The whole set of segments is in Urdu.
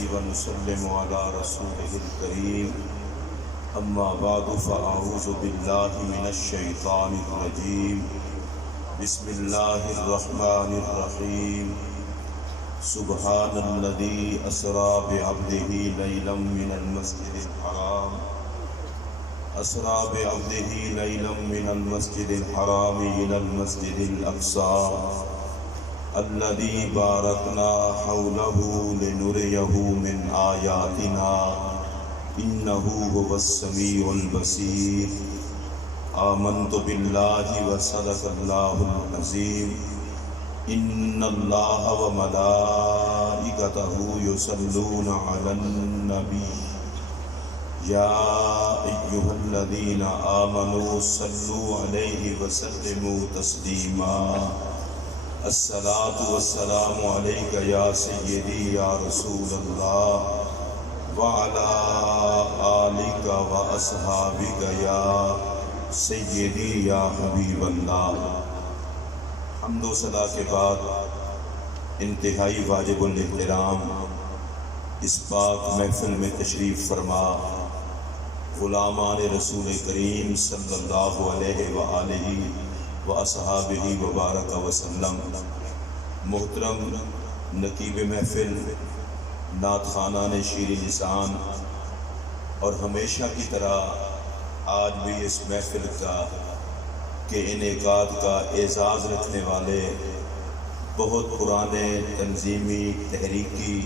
ونصلي ونسلم على رسوله الكريم أما بعد فأعوذ بالله من الشيطان الرجيم بسم الله الرحمن الرحيم سبحان الذي أسرى بعبده ليلا من المسجد الحرام إلى المسجد الأقصى الذي باركنا حوله لنريه من آياتنا إنه هو السميع البصير آمنت بالله وصدق الله العظيم إن الله وملائكته يصلون على النبي يا أيها الذين آمنوا صلوا عليه وسلموا تسليما الصلاة والسلام عليك يا سيدي يا رسول الله وعلى آلك وأصحابك يا سیدی یا حبیب اللہ۔ حمد و ثنا کے بعد انتہائی واجب الاحترام اس پاک محفل میں تشریف فرما غلامان رسول کریم صلی اللہ علیہ وآلہ واصحابہ وبارک وسلم، محترم نقیب محفل، نعت خوانان شیریں لسان، اور ہمیشہ کی طرح آج بھی اس محفل کا کے انعقاد کا اعزاز رکھنے والے بہت پرانے تنظیمی، تحریکی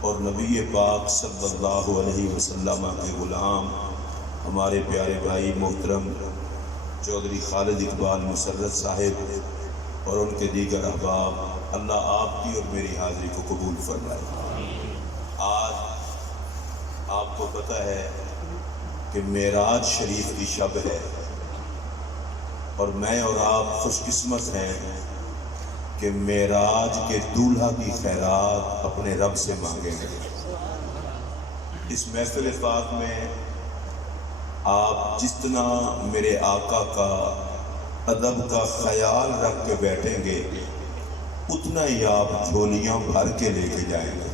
اور نبی پاک صلی اللہ علیہ وسلم کے غلام ہمارے پیارے بھائی محترم چودھری خالد اقبال مسرت صاحب اور ان کے دیگر احباب، اللہ آپ کی اور میری حاضری کو قبول فرمائے۔ آج آپ کو پتہ ہے کہ معراج شریف کی شب ہے، اور میں اور آپ خوش قسمت ہیں کہ معراج کے دولہا کی خیرات اپنے رب سے مانگیں گے۔ اس محفل پاک میں آپ جتنا میرے آقا کا ادب کا خیال رکھ کے بیٹھیں گے اتنا ہی آپ جھولیاں بھر کے لے کے جائیں گے۔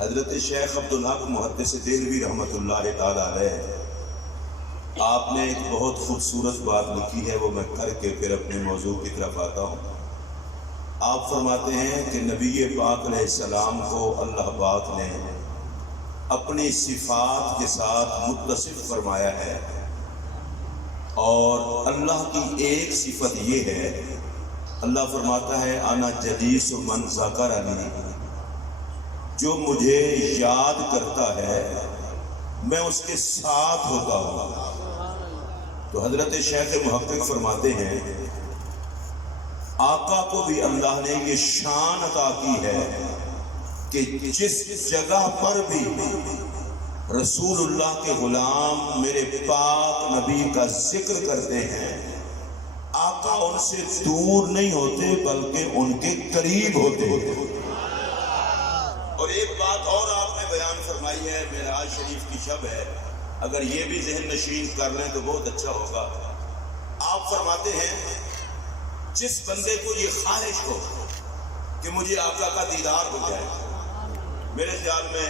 حضرت شیخ عبدالحق محدث دہلوی رحمۃ اللہ تعالیٰ علیہ، آپ نے ایک بہت خوبصورت بات لکھی ہے، وہ میں کر کے پھر اپنے موضوع کی طرف آتا ہوں۔ آپ فرماتے ہیں کہ نبی پاک علیہ السلام کو اللہ پاک نے اپنی صفات کے ساتھ متصف فرمایا ہے، اور اللہ کی ایک صفت یہ ہے، اللہ فرماتا ہے انا جلیس من ذکرنی، جو مجھے یاد کرتا ہے میں اس کے ساتھ ہوتا ہوں۔ تو حضرت شیخ محقق فرماتے ہیں آقا کو بھی اللہ نے یہ شان عطا کی ہے کہ جس جگہ پر بھی رسول اللہ کے غلام میرے پاک نبی کا ذکر کرتے ہیں، آقا ان سے دور نہیں ہوتے بلکہ ان کے قریب ہوتے ہیں۔ اور ایک بات اور آپ نے بیان فرمائی ہے، معراج شریف کی شب ہے، اگر یہ بھی ذہن نشین کر لیں تو بہت اچھا ہوگا۔ آپ فرماتے ہیں جس بندے کو یہ خواہش ہو کہ مجھے آقا کا دیدار ہو جائے، میرے خیال میں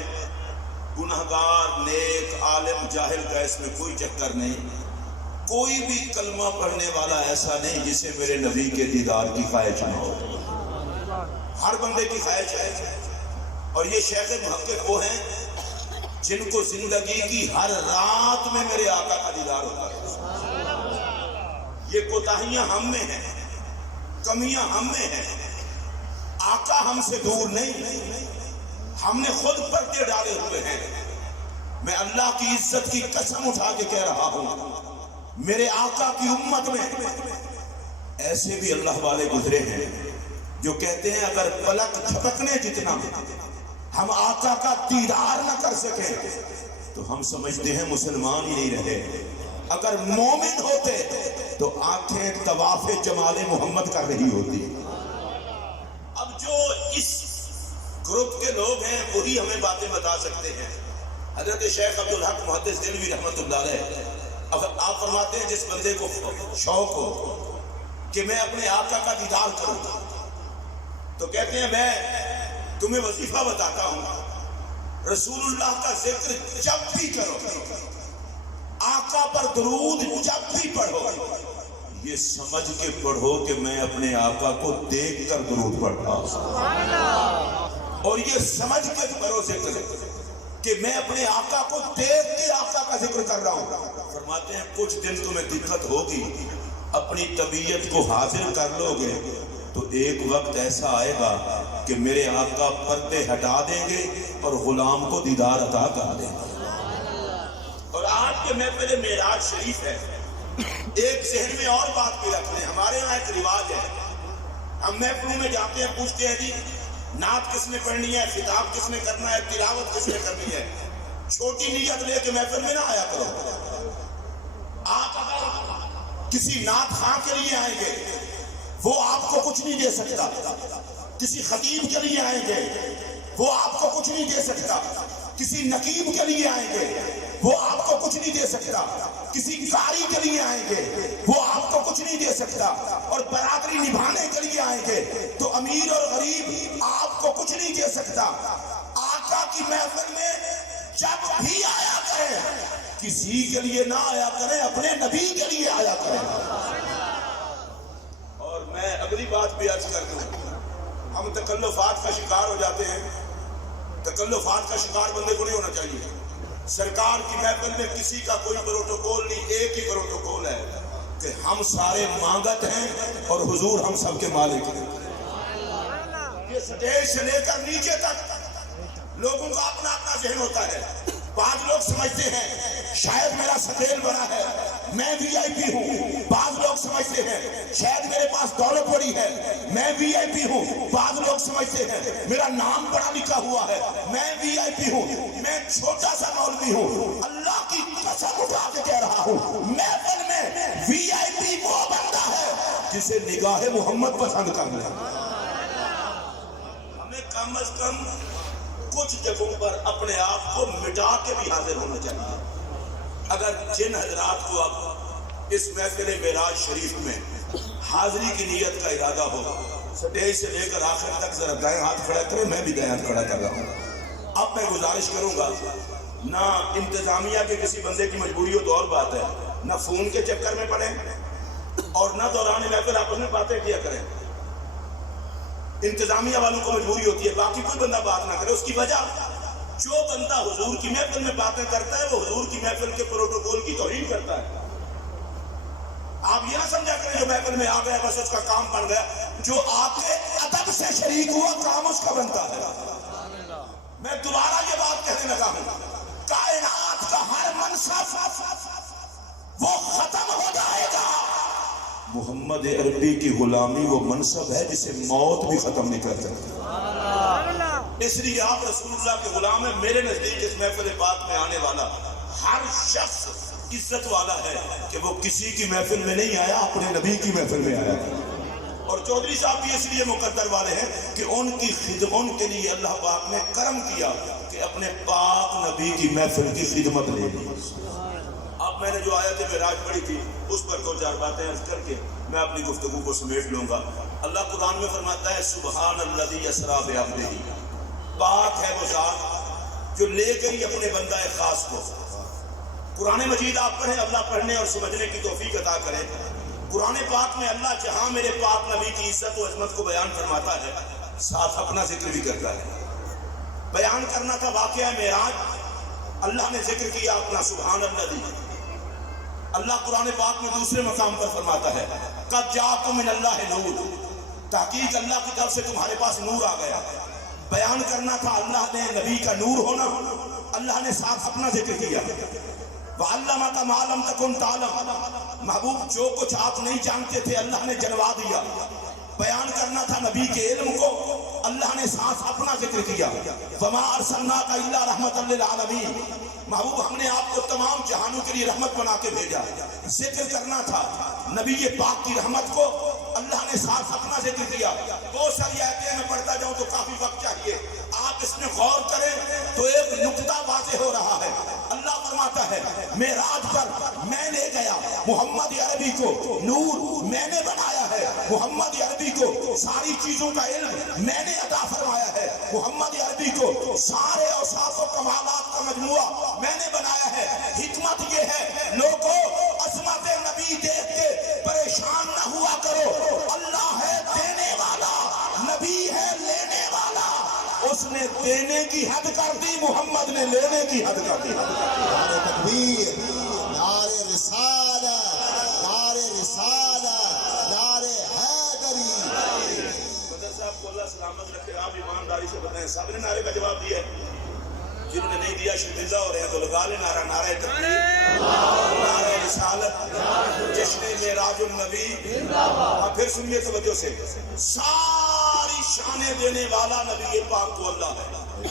گنہگار، نیک، عالم، جاہل کا اس میں کوئی چکر نہیں، کوئی بھی کلمہ پڑھنے والا ایسا نہیں جسے میرے نبی کے دیدار کی خواہش نہ ہو۔ ہر بندے کی خواہش ہے، اور یہ شیخ محقق وہ ہیں جن کو زندگی کی ہر رات میں میرے آقا کا دیدار ہوتا ہے۔ یہ کوتاہیاں ہم میں ہیں، کمیاں ہم میں ہیں، آقا ہم سے دور نہیں، ہم نے خود پردے ڈالے ہوئے ہیں۔ میں اللہ کی عزت کی قسم اٹھا کے کہہ رہا ہوں، میرے آقا کی امت میں ایسے بھی اللہ والے گزرے ہیں جو کہتے ہیں اگر پلک جھپکنے جتنا ہم آقا کا دیدار نہ کر سکیں تو ہم سمجھتے ہیں مسلمان ہی نہیں رہے۔ اگر مومن ہوتے تو آنکھیں طواف جمال محمد کر رہی ہوتی۔ اب جو اس گروپ کے لوگ ہیں وہی ہمیں باتیں بتا سکتے ہیں۔ حضرت شیخ عبدالحق محدث دہلوی رحمۃ اللہ علیہ، آپ فرماتے ہیں جس بندے کو شوق ہو کہ میں اپنے آقا کا دیدار کروں تو کہتے ہیں میں تمہیں وظیفہ بتاتا ہوں، رسول اللہ کا ذکر جب بھی کرو، آقا پر درود جب بھی پڑھو، یہ سمجھ کے پڑھو کہ میں اپنے آقا کو دیکھ کر درود پڑھتا ہوں، اور یہ سمجھ کے کرو ذکر کہ میں اپنے آقا کو دیکھ کے آقا کا ذکر کر رہا ہوں۔ فرماتے ہیں کچھ دن تمہیں دقت ہوگی، اپنی طبیعت کو حاضر کر لو گے تو ایک وقت ایسا آئے گا کہ میرے آقا پردے ہٹا دیں گے اور غلام کو دیدار عطا کر دیں گے۔ اور آج کے محفل معراج شریف ہے، ایک ذہن میں اور بات بھی رکھ لیں، ہمارے یہاں ایک رواج ہے، ہم محفلوں میں جاتے ہیں، پوچھتے ہیں جی نعت کس نے پڑھنی ہے، خطاب کس نے کرنا ہے، تلاوت کس نے کرنی ہے۔ چھوٹی نیت لے کے محفل میں نہ آیا کرو۔ آپ اگر کسی نعت خواں کے لیے آئیں گے وہ آپ کو کچھ نہیں دے سکتا، کسی خطیب کے لیے آئیں گے وہ آپ کو کچھ نہیں دے سکتا، کسی نقیب کے لیے آئیں گے وہ آپ کو کچھ نہیں دے سکتا، کسی قاری کے لیے آئیں گے وہ آپ کو کچھ نہیں دے سکتا، اور برادری نبھانے کے لیے آئیں گے تو امیر اور غریب آپ کو کچھ نہیں دے سکتا۔ آقا کی محفل میں جب بھی آیا کریں کسی کے لیے نہ آیا کریں، اپنے نبی کے لیے آیا کریں۔ اور میں اگلی بات بھی عرض کر دوں، ہم تکلفات کا شکار ہو جاتے ہیں، تکلفات کا شکار بندے کو نہیں ہونا چاہیے۔ سرکار کی محفل میں کسی کا کوئی پروٹوکول نہیں، ایک ہی پروٹوکول ہے کہ ہم سارے مانگت ہیں اور حضور ہم سب کے مالک ہیں۔ یہ سٹیج سے لے کر نیچے تک لوگوں کا اپنا اپنا ذہن ہوتا ہے۔ بعض لوگ سمجھتے ہیں شاید میرا سٹیل بڑا ہے، میں وی آئی پی ہوں۔ بعض لوگ سمجھتے ہیں شاید میرے پاس دولت بڑی ہے، میں وی آئی پی ہوں۔ بعض لوگ سمجھتے ہیں میرا نام پڑھا لکھا ہوا ہے، میں وی آئی پی ہوں، میں چھوٹا سا مولوی ہوں۔ اللہ کی قسم اٹھا کے کہہ رہا ہوں، محفل میں وی آئی پی وہ بندہ ہے جسے نگاہ محمد پسند کر لے۔ ہمیں کم از کم کچھ جگہوں پر اپنے آپ کو مٹا کے بھی حاضر ہونا چاہیے۔ اگر جن حضرات کو اب اس محفل معراج شریف میں حاضری کی نیت کا ارادہ ہو، سٹیج سے لے کر آخر تک ذرا دائیں ہاتھ کھڑا کریں، میں بھی دائیں ہاتھ کھڑا کر رہا ہوں۔ اب میں گزارش کروں گا، نہ انتظامیہ کے کسی بندے کی مجبوری ہو تو اور بات ہے، نہ فون کے چکر میں پڑیں اور نہ دوران محفل آپس میں باتیں کیا کریں۔ انتظامیہ والوں کو مجبوری ہوتی ہے، باقی کوئی بندہ بات نہ کرے۔ اس کی وجہ، جو بندہ حضور کی محفل میں باتیں کرتا ہے وہ حضور کی محفل کے پروٹوکول کی توہین کرتا ہے۔ آپ یہ نہ سمجھا کریں جو محفل میں آ گیا بس اس کا کام بن گیا، جو آ کے ادب سے شریک ہوا کام اس کا بنتا ہے۔ میں دوبارہ یہ بات کہنے لگا ہوں، کائنات کا ہر منصب وہ ختم ہو جائے گا، محمد عربی کی غلامی وہ منصب ہے جسے موت بھی ختم نہیں کر سکتی۔ اس لیے آپ رسول اللہ کے غلام ہیں۔ میرے نزدیک اس محفل پاک میں آنے والا ہر شخص عزت والا ہے کہ وہ کسی کی محفل میں نہیں آیا، اپنے نبی کی محفل میں آیا۔ اور چودھری صاحب بھی اس لیے مقدر والے ہیں کہ ان کی خدمت کے لیے اللہ پاک نے کرم کیا کہ اپنے پاک نبی کی محفل کی خدمت لے لی۔ اب میں نے جو آیت معراج پڑھی تھی اس پر دو چار باتیں عرض کر کے میں اپنی گفتگو کو سمیٹ لوں گا۔ اللہ قرآن میں فرماتا ہے سبحان الذی اسریٰ بعبدہ، پاک ہے وہ ذات جو لے گئی اپنے بندہ خاص کو۔ قرآن مجید آپ پڑھیں، اللہ پڑھنے اور سمجھنے کی توفیق عطا کرے۔ قرآن پاک میں اللہ جہاں میرے پاک نبی کی عزت و عظمت کو بیان فرماتا ہے، ساتھ اپنا ذکر بھی کرتا ہے۔ بیان کرنا تھا واقعہ معراج، اللہ نے ذکر کیا اپنا سبحان الذی۔ اللہ قرآن پاک میں دوسرے مقام پر فرماتا ہے قد جاءکم من اللہ نور، تحقیق اللہ کی طرف سے تمہارے پاس نور آ گیا۔ بیان کرنا تھا اللہ نے نبی کا نور ہونا، اللہ نے ساتھ اپنا ذکر کیا۔ وَعَلَّمَكَ مَا لَمْ تَكُنْ تَعْلَمُ، محبوب جو کچھ آپ نہیں جانتے تھے اللہ نے جنوا دیا۔ بیان کرنا تھا نبی کے علم کو، اللہ نے ساتھ اپنا ذکر کیا۔ وَمَا أَرْسَلْنَاكَ إِلَّا رَحْمَةً لِّلْعَالَمِينَ، محبوب ہم نے آپ کو تمام جہانوں کے لیے رحمت بنا کے بھیجا۔ ذکر کرنا تھا نبی پاک کی رحمت کو، اللہ نے ساتھ اپنا ذکر کیا۔ بہت ساری آیتیں میں پڑھتا جاؤں تو کافی وقت چاہیے، آپ اس میں غور کریں تو ایک نقطہ واضح ہو رہا ہے۔ اللہ فرماتا ہے معراج پر میں لے گیا محمد عربی کو، نور میں نے بنایا ہے، محمد عربی کو ساری چیزوں کا علم میں نے عطا فرمایا ہے۔ محمد عربی کو سارے اوصاف و کمالات کا مجموعہ میں نے بنایا ہے۔ حکمت یہ ہے لوگوں عظمت نبی دیکھ کے پریشان نہ ہوا کرو۔ اللہ ہے دینے والا، نبی ہے لینے والا۔ اس نے دینے کی حد کر دی، محمد نے لینے کی حد کر دی۔ نعرہ تکبیر، نعرہ رسالت، نعرہ رسالت، نعرہ حیدری۔ صدر صاحب کو اللہ سلامت رکھے، آپ ایمانداری سے بتائیں سب نے نعرے کا جواب دیا ہے؟ جنہوں نے نہیں دیا شرمندہ ہو رہے ہیں تو لگا لیں نعرہ، نعرہ تکبیر، نعرہ رسالت، جشن معراج النبی۔ اور پھر سنیے توجہ سے، ساری شانیں دینے والا نبی پاک کو اللہ ہے۔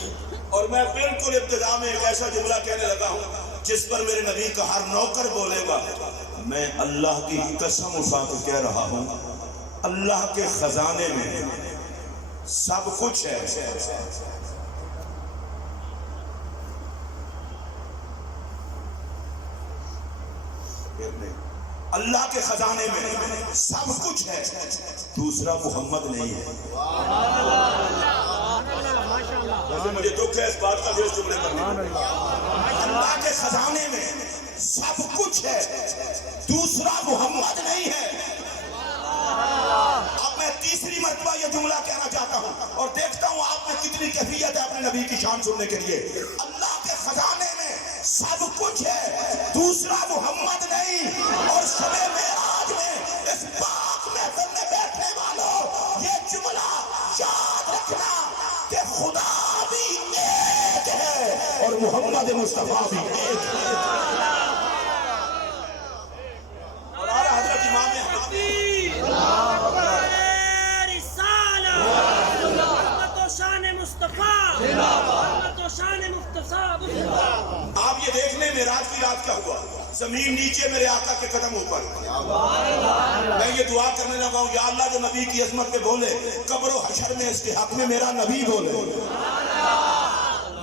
اور میں بالکل ابتدا میں ایک ایسا جملہ کہنے لگا ہوں جس پر میرے نبی کا ہر نوکر بولے گا، میں اللہ کی قسم اٹھا کے کہہ رہا ہوں، اللہ کے خزانے میں سب کچھ ہے۔ اللہ کے خزانے میں سب کچھ ہے، دوسرا محمد نہیں ہے۔ مجھے دکھ ہے اس بات کا جو اس جملے پر نہیں۔ اللہ کے خزانے میں سب کچھ ہے، دوسرا محمد نہیں ہے۔ اب میں تیسری مرتبہ یہ جملہ کہنا چاہتا ہوں اور دیکھتا ہوں آپ میں کتنی کیفیت ہے اپنے نبی کی شان سننے کے لیے۔ اللہ کے خزانے میں سب کچھ ہے، دوسرا محمد نہیں۔ اور شب معراج میں اس پاک محفل میں بیٹھنے والوں یہ جملہ یاد رکھنا کہ خدا بھی ایک ہے اور محمد مصطفیٰ بھی ایک ہے۔ اور آیا حضرت امام آپ یہ دیکھ لیں معراج کی رات کیا ہوا، زمین نیچے میرے آقا کے قدم اوپر۔ میں یہ دعا کرنے لگا ہوں یا اللہ جو نبی کی عظمت پہ بولے قبر و حشر میں اس کے حق میں میرا نبی بولے۔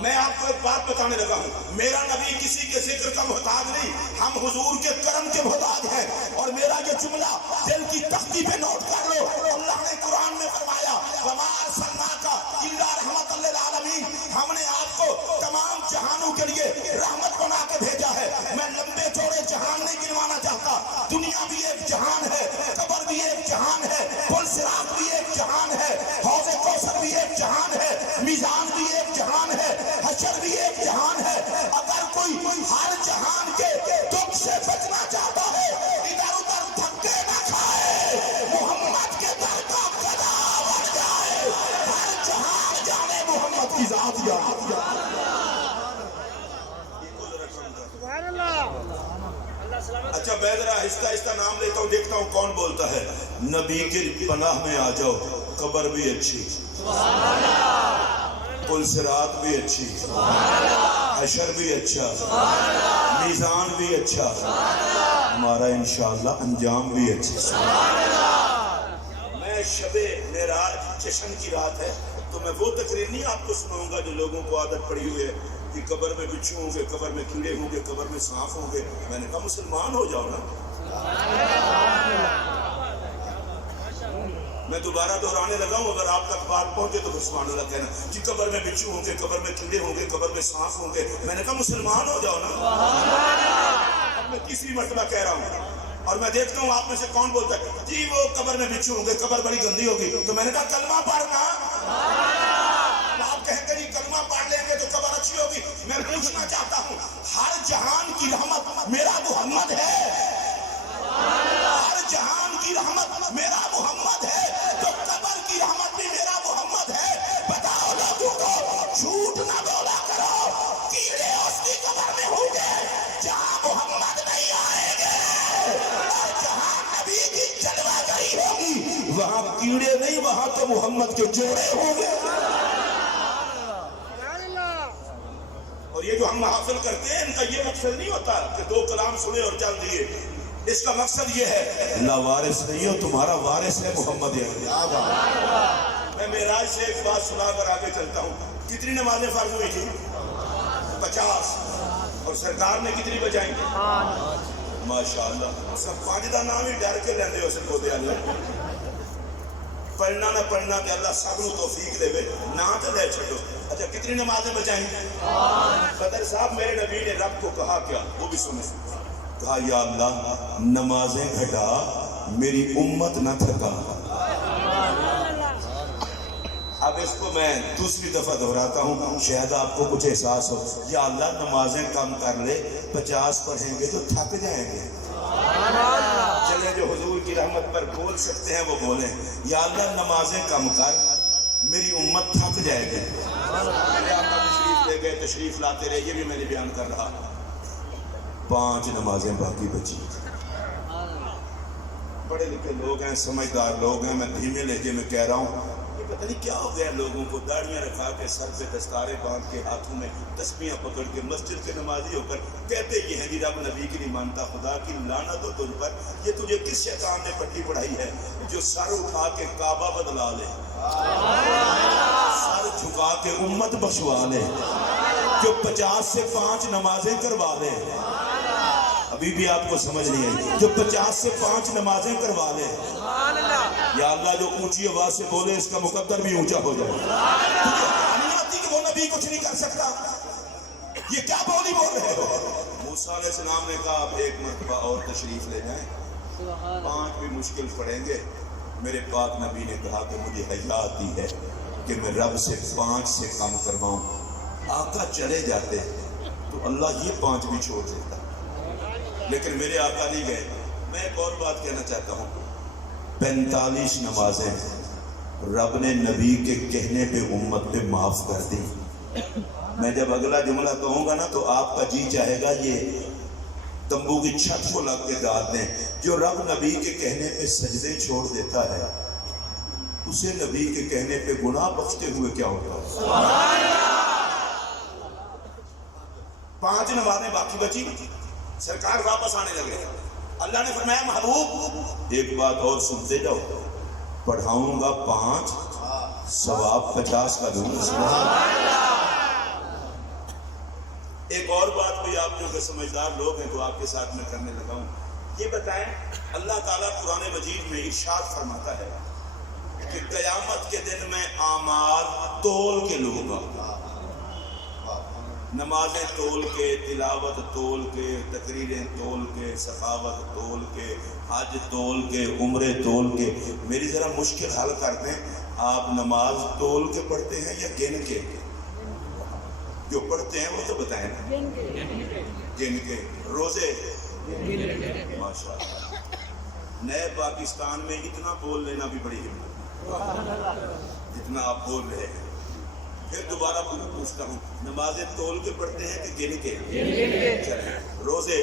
میں آپ کو ایک بات بتانے لگا ہوں، میرا نبی کسی کے ذکر کا محتاج نہیں، ہم حضور کے کرم کے محتاج ہیں۔ اور میرا یہ جملہ دل کی تختی پہ نوٹ کر لو، اللہ نے قرآن میں فرمایا وَمَا أَرْسَلْنَاكَ إِلَّا رَحْمَةً لِّلْعَالَمِينَ، ہم نے آپ کو تمام جہانوں کے لیے رحمت بنا کے بھیجا ہے۔ میں لمبے چوڑے جہان نہیں گنوانا چاہتا، دنیا بھی ایک جہان ہے، قبر بھی ایک جہان ہے، پل صراط بھی ایک جہان ہے، حوض کوثر بھی ایک جہان ہے، میزان بھی ایک جہان ہے، حشر بھی ایک جہان ہے۔ اگر کوئی ہر جہان کے دکھ سے بچنا چاہتا ہے ادھر ادھر دھکے نہ کھائے، محمد کے در کا قضا بڑھ جائے، ہر جہان جانے محمد کی ذات یاد۔ اچھا میں ذرا آہستہ آہستہ نام لیتا ہوں، دیکھتا ہوں کون بولتا ہے۔ نبی کی پناہ میں آ جاؤ، قبر بھی اچھی، پل صراط بھی اچھی، حشر بھی اچھا، میزان بھی اچھا، ہمارا انشاءاللہ انجام بھی اچھا۔ میں شب معراج جشن کی رات ہے تو میں وہ تقریر نہیں آپ کو سناؤں گا جو لوگوں کو عادت پڑی ہوئی ہے کہ قبر میں بچھو ہوں گے، قبر میں کیڑے ہوں گے، قبر میں سانپ ہوں گے۔ میں نے کہا مسلمان ہو جاؤ نا۔ میں دوبارہ دہرانے لگا ہوں، اگر آپ تک بات پہنچے تو سبحان اللہ کہنا کہ قبر میں بچھو ہوں گے، قبر میں کیڑے ہوں گے، قبر میں سانپ ہوں گے۔ میں نے کہا مسلمان ہو جاؤ نا۔ اب میں تیسری مرتبہ کہہ رہا ہوں اور میں دیکھتا ہوں آپ میں سے کون بولتا ہے جی وہ قبر میں بچھو ہوں گے، قبر بڑی گندی ہوگی۔ تو میں نے کہا کلمہ پڑھنا۔ آپ کہیں گے جی کلمہ پڑھ لیں گے تو قبر اچھی ہوگی۔ میں پوچھنا چاہتا ہوں ہر جہان کی رحمت میرا محمد ہے، ہر جہان کی رحمت میرا محمد ہے، تو قبر کی رحمت بھی میرا محمد ہے۔ بتاؤ لوگوں کو جھوٹ نہ بولا کرو، کیڑے اس کی قبر میں ہوں گے جہاں محمد نہیں آئیں گے، اور جہاں نبی کی جلوہ گری ہوگی وہاں کیڑے نہیں، وہاں تو محمد کے جوڑے ہوں گے۔ اور یہ جو ہم محافل کرتے ہیں ان کا یہ مقصد نہیں ہوتا کہ دو کلام سنے اور چل دیے، اس کا مقصد یہ ہے اللہ وارث نہیں ہو، تمہارا وارث ہے محمد۔ میں معراج سے ایک بات سنا کر آگے چلتا ہوں۔ کتنی نمازیں فرض ہوئی تھی؟ 50۔ اور سرکار نے کتنی بجائیں گے؟ ماشاءاللہ۔ سب 5 دا نام ہی ڈر کے لیندے ہو سکو دے اللہ۔ پڑھنا نہ پڑھنا کہ اللہ سب کو توفیق دے نہ تو لے چھوڑو. اچھا کتنی نمازیں بچائیں؟ صدر صاحب میرے نبی نے رب کو کہا کیا وہ بھی سنیں. کہا یا اللہ نمازیں گھٹا میری امت نہ تھکا. اب اس کو میں دوسری دفعہ دہراتا ہوں شاید آپ کو کچھ احساس ہو. یا اللہ نمازیں کم کر لے 50 پڑھیں گے تو تھک جائیں گے. چلیں جو حضور کی رحمت پر بول سکتے ہیں وہ بولیں. یا اللہ نمازیں کم کر میری امت تھک جائے گی. تشریف لے گئے تشریف لاتے رہے. یہ بھی میں نے بیان کر رہا. 5 نمازیں باقی بچی. بڑے لکھے لوگ ہیں سمجھدار لوگ ہیں. میں دھیمے لہجے میں کہہ رہا ہوں یہ پتہ نہیں کیا ہو گیا لوگوں کو. داڑیاں رکھا کے سر پہ دستارے باندھ کے ہاتھوں میں تسبیحاں پکڑ کے مسجد کے نمازی ہو کر کہتے یہ ہیں جی رب نبی کی نہیں مانتا. خدا کی لعنت ہو تجھ پر. یہ تجھے کس شیطان نے پٹی پڑھائی ہے جو سر اٹھا کے کعبہ بدلا لے, سر جھکا کے امت بخشوا لے, جو 50 سے 5 نمازیں کروا لے. ابھی بھی آپ کو سمجھ نہیں آئی. جو 50 سے 5 نمازیں کروا لے. یا اللہ جو اونچی آواز سے بولے اس کا مقدر بھی اونچا ہو جائے. تجھے آتی کہ وہ نبی کچھ نہیں کر سکتا. یہ کیا بولی بول رہے ہو؟ موسیٰ علیہ السلام نے کہا آپ ایک مرتبہ اور تشریف لے جائیں. 5 بھی مشکل پڑیں گے. میرے پاک نبی نے کہا کہ مجھے حیا آتی ہے کہ میں رب سے 5 سے کم کرواؤں. آقا چلے جاتے تو اللہ یہ 5 بھی چھوڑ دیتا, لیکن میرے آقا نہیں گئے. میں ایک اور بات کہنا چاہتا ہوں. 45 نمازیں رب نے نبی کے کہنے پہ امت پہ معاف کر دی. میں جب اگلا جملہ کہوں گا نا تو آپ کا جی چاہے گا یہ تمبو کی چھت کو لگ کے ڈال دیں. جو رب نبی کے کہنے پہ سجدے چھوڑ دیتا ہے اسے نبی کے کہنے پہ گناہ بخشتے ہوئے کیا ہوتا ہے؟ 5 نمازیں باقی بچی. سرکار واپس آنے لگے. اللہ نے فرمایا محبوب ایک بات اور سنتے جاؤ, پڑھاؤں گا 5 ثواب 50 کا دوں گا. ایک اور بات بھی آپ جو کہ سمجھدار لوگ ہیں تو آپ کے ساتھ میں کرنے لگا ہوں. یہ بتائیں اللہ تعالیٰ قرآن مجید میں ارشاد فرماتا ہے کہ قیامت کے دن میں اعمال تول کے لوں گا. نمازیں تول کے, تلاوت تول کے, تقریریں تول کے, سخاوت تول کے, حج تول کے, عمرے تول کے. میری ذرا مشکل حل کر دیں. آپ نماز تول کے پڑھتے ہیں یا گن کے؟ جو پڑھتے ہیں وہ تو بتائیں نا. گن کے. روزے ماشاء اللہ. نئے پاکستان میں اتنا بول لینا بھی بڑی ہمت جتنا آپ بول رہے ہیں. پھر دوبارہ پوچھتا ہوں نمازیں تول کے پڑھتے ہیں کہ گن کے؟ چلیں. روزے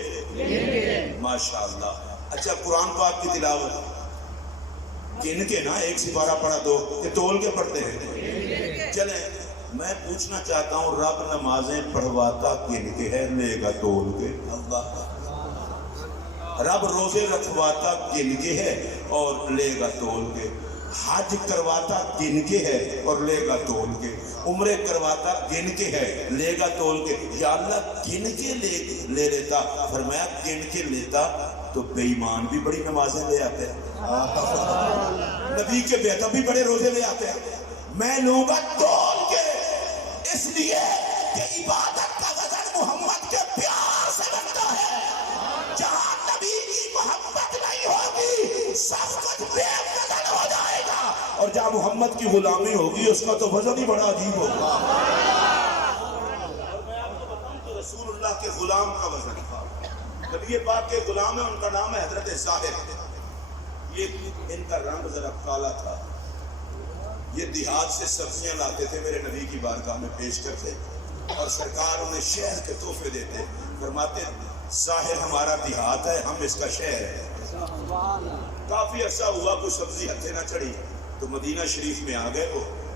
ماشاء اللہ. اچھا قرآن پاک کی تلاوت گن کے نا, ایک سپارہ پڑھا دو کہ تول کے پڑھتے ہیں؟ چلیں میں پوچھنا چاہتا ہوں رب نمازیں پڑھواتا گن کے ہے لے گا تول کے؟ اللہ. رب روزے رکھواتا گن کے ہے اور لے گا تول کے. حج کرواتا گن کے ہے اور لے گا تول کے. عمرے کرواتا گن کے ہے لے گا تول کے. یا اللہ گن کے لے لیتا. فرمایا گن کے لیتا تو بے ایمان بھی بڑی نمازیں لے آتے ہیں, نبی کے بیٹا بھی بڑے روزے لے آتے ہیں. میں لوں گا تول کے اس لیے کہ عبادت کا وزن محمد کے پیار سے بنتا ہے. جہاں نبی کی محبت نہیں ہوگی سب کچھ بے وزن ہو جائے گا, اور جہاں محمد کی غلامی ہوگی اس کا تو وزن ہی بڑا عجیب ہوگا. رسول اللہ کے غلام کا وزن, نبی پاک کے غلام ہے, ان کا نام ہے حضرت ظاہر. یہ ان کا رنگ ذرا کالا تھا. یہ دیہات سے سبزیاں لاتے تھے, میرے نبی کی بارگاہ میں پیش کرتے اور سرکار انہیں شہر کے تحفے دیتے. فرماتے ظاہر ہمارا دیہات ہے, ہم اس کا شہر ہے. کافی عرصہ ہوا کوئی سبزی ہتھے نہ چڑھی تو مدینہ شریف میں آ گئے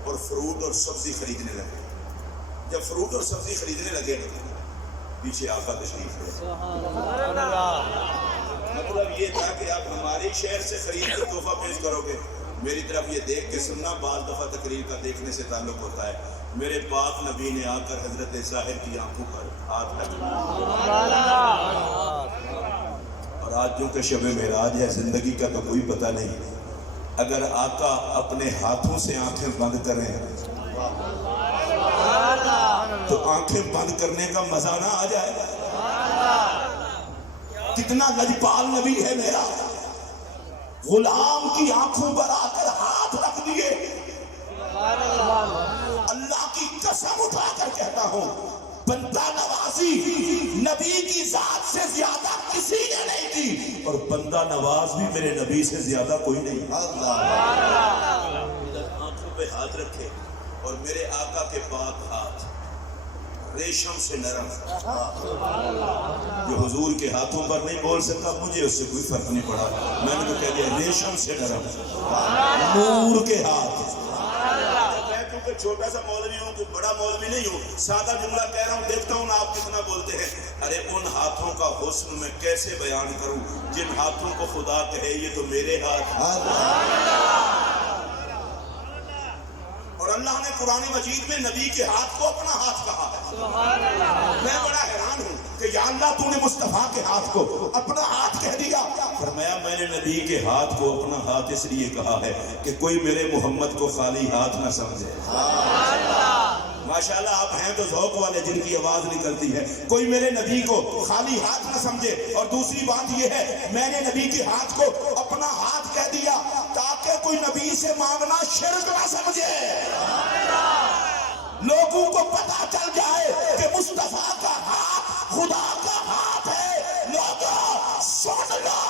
اور فروٹ اور سبزی خریدنے لگے. جب فروٹ اور سبزی خریدنے لگے پیچھے آقا تشریف لے. مطلب یہ تھا کہ آپ ہمارے شہر سے خرید کر تحفہ پیش کرو گے. میری طرف یہ دیکھ کے سننا, بعض دفعہ تقریر کا دیکھنے سے تعلق ہوتا ہے. میرے پاک نبی نے آ کر حضرت ظاہر کی آنکھوں پر ہاتھ رکھا. اور آج جو کہ شب معراج ہے, زندگی کا تو کوئی پتہ نہیں. اگر آقا اپنے ہاتھوں سے آنکھیں بند کریں تو آنکھیں بند کرنے کا مزہ نہ آ جائے؟ کتنا لجپال نبی ہے میرا، غلام کی آنکھوں پر آ کر ہاتھ رکھ دیے۔ اللہ کی قسم اٹھا کر کہتا ہوں، بندہ نوازی نبی کی ذات سے زیادہ کسی نے نہیں کی، اور بندہ نواز بھی میرے نبی سے زیادہ کوئی نہیں۔ آنکھوں پہ ہاتھ رکھے اور میرے آقا کے پاک ہاتھ ریشم سے نرم، جو حضور کے ہاتھوں پر نہیں بول سکتا، مجھے اس سے کوئی فرق نہیں پڑا، میں نے تو کہہ دیا ریشم سے نرم، نور کے ہاتھ۔ میں کیونکہ چھوٹا سا مولوی ہوں، کوئی بڑا مولوی نہیں ہوں، سادہ جملہ کہہ رہا ہوں، دیکھتا ہوں آپ کتنا بولتے ہیں۔ ارے ان ہاتھوں کا حسن میں کیسے بیان کروں جن ہاتھوں کو خدا کہے یہ تو میرے ہاتھ۔ اور اللہ نے قرآن مجید میں نبی کے ہاتھ کو اپنا ہاتھ کہا ہے۔ میں بڑا حیران ہوں کہ یا اللہ تو نے مصطفیٰ کے ہاتھ کو اپنا ہاتھ کہہ دیا۔ فرمایا میں نے نبی کے ہاتھ کو اپنا ہاتھ اس لیے کہا ہے کہ کوئی میرے محمد کو خالی ہاتھ نہ سمجھے۔ ماشاءاللہ آپ ہیں تو ذوق والے جن کی آواز نکلتی ہے، کوئی میرے نبی کو خالی ہاتھ نہ سمجھے۔ اور دوسری بات یہ ہے، میں نے نبی کے ہاتھ کو اپنا ہاتھ کہہ دیا تاکہ کوئی نبی سے مانگنا شرک نہ سمجھے، لوگوں کو پتا چل جائے کہ مصطفیٰ کا ہاتھ خدا کا ہاتھ ہے۔ لوگوں سن لو،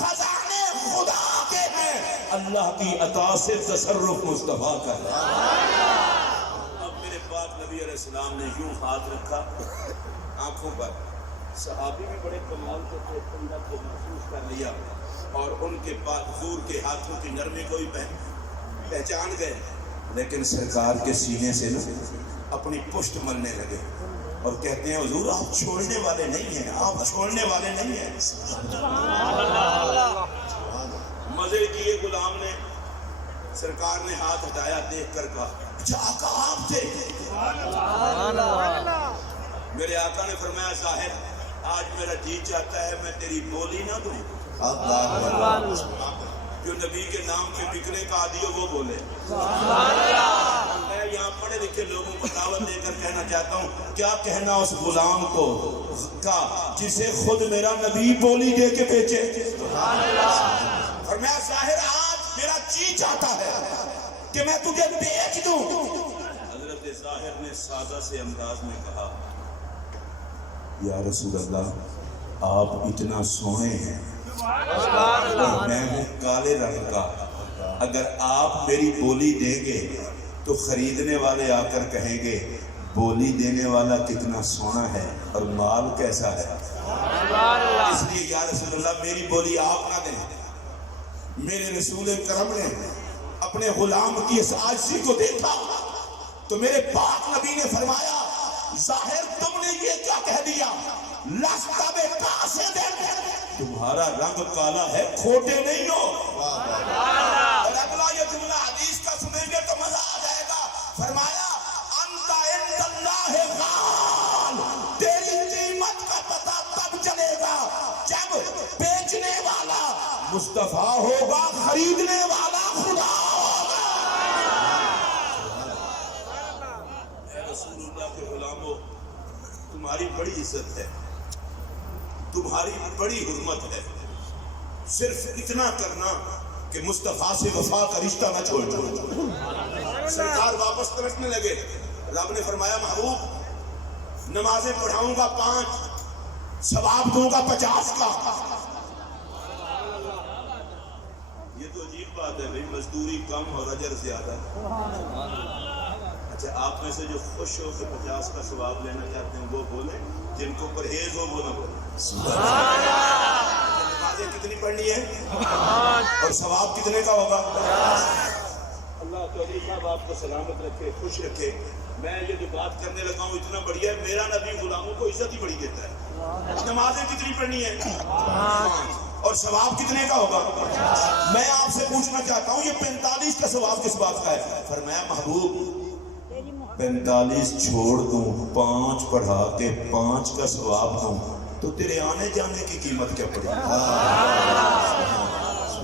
خزانے خدا کے ہیں، اللہ کی عطا سے تصرف مصطفیٰ کا ہے۔ نبی علیہ السلام نے یوں ہاتھ رکھا آنکھوں پر، صحابی بھی بڑے کمال کے تھے، ٹھنڈک کو محسوس کر لیا، اور ان کے بعد حضور کے ہاتھوں کی نرمی کو بھی پہچان گئے، لیکن سرکار کے سینے سے اپنی پشت ملنے لگے اور کہتے ہیں حضور آپ چھوڑنے والے نہیں ہیں، آپ چھوڑنے والے نہیں ہیں۔ مزے کیے غلام نے، سرکار نے ہاتھ ہٹایا، دیکھ کر کہا اچھا آقا آپ تھے؟ میرے آقا نے فرمایا ظاہر آج میرا جی چاہتا ہے میں تیری بولی نہ دوں، جو نبی کے نام پہ بکنے کا عادی ہو وہ بولے۔ میں یہاں پڑھے لکھے لوگوں کو دعوت دے کر کہنا چاہتا ہوں، کیا کہنا اس غلام کو کا جسے خود میرا نبی بولی دے کے بیچے۔ فرمایا ظاہر آج میرا جی چاہتا ہے کہ میں تجھے بیچ دوں۔ حضرت ظاہر نے سادہ سے انداز میں کہا یا رسول اللہ آپ اتنا سونے ہیں اور میں ہوں کالے رنگ کا، اگر آپ میری بولی دیں گے تو خریدنے والے آ کر کہیں گے بولی دینے والا کتنا سونا ہے اور مال کیسا ہے، اس لیے یا رسول اللہ میری بولی آپ نہ دیں۔ میرے رسول کرم نے اپنے غلام کی اس عاجزی کو دیکھا تو میرے پاک نبی نے فرمایا ظاہر تم نے یہ کیا کہہ دیا، لست بقاصد، تمہارا رنگ کالا ہے کھوٹے نہیں ہو۔ اور اگلا یہ جملہ حدیث کا سنیں گے تو مزہ آ جائے گا، فرمایا انت عند اللہ غال، تیری قیمت کا پتہ تب چلے گا جب بیچنے والا مصطفیٰ ہوگا، خریدنے والا خدا ہوگا۔ اے رسول اللہ کے غلاموں، تمہاری بڑی عزت ہے، تمہاری بڑی حرمت ہے، صرف اتنا کرنا کہ مصطفیٰ سے وفا کا رشتہ نہ چھوڑ دو۔ سرکار واپس پلٹنے لگے، رب نے فرمایا محبوب نمازیں پڑھاؤں گا 5، ثواب دوں گا 50 کا۔ یہ تو عجیب بات ہے بھئی، مزدوری کم اور اجر زیادہ۔ اچھا آپ میں سے جو خوش ہو کہ 50 کا ثواب لینا چاہتے ہیں وہ بولیں، جن کو پرہیز ہو وہ نہ بولیں۔ نمازیں کتنی پڑھنی ہے اور ثواب کتنے کا ہوگا؟ اللہ تعالی صاحب آپ کو سلامت رکھے، خوش رکھے۔ میں یہ جو بات کرنے لگا ہوں اتنا بڑھیا ہے، میرا نبی غلاموں کو عزت ہی بڑی دیتا ہے۔ نمازیں کتنی پڑھنی ہے اور ثواب کتنے کا ہوگا؟ میں آپ سے پوچھنا چاہتا ہوں یہ 45 کا ثواب کس بات کا ہے؟ فرمایا محبوب 45 چھوڑ دوں، 5 پڑھا کے 5 کا ثواب دوں تو تیرے آنے جانے کی قیمت کیا پڑے گی؟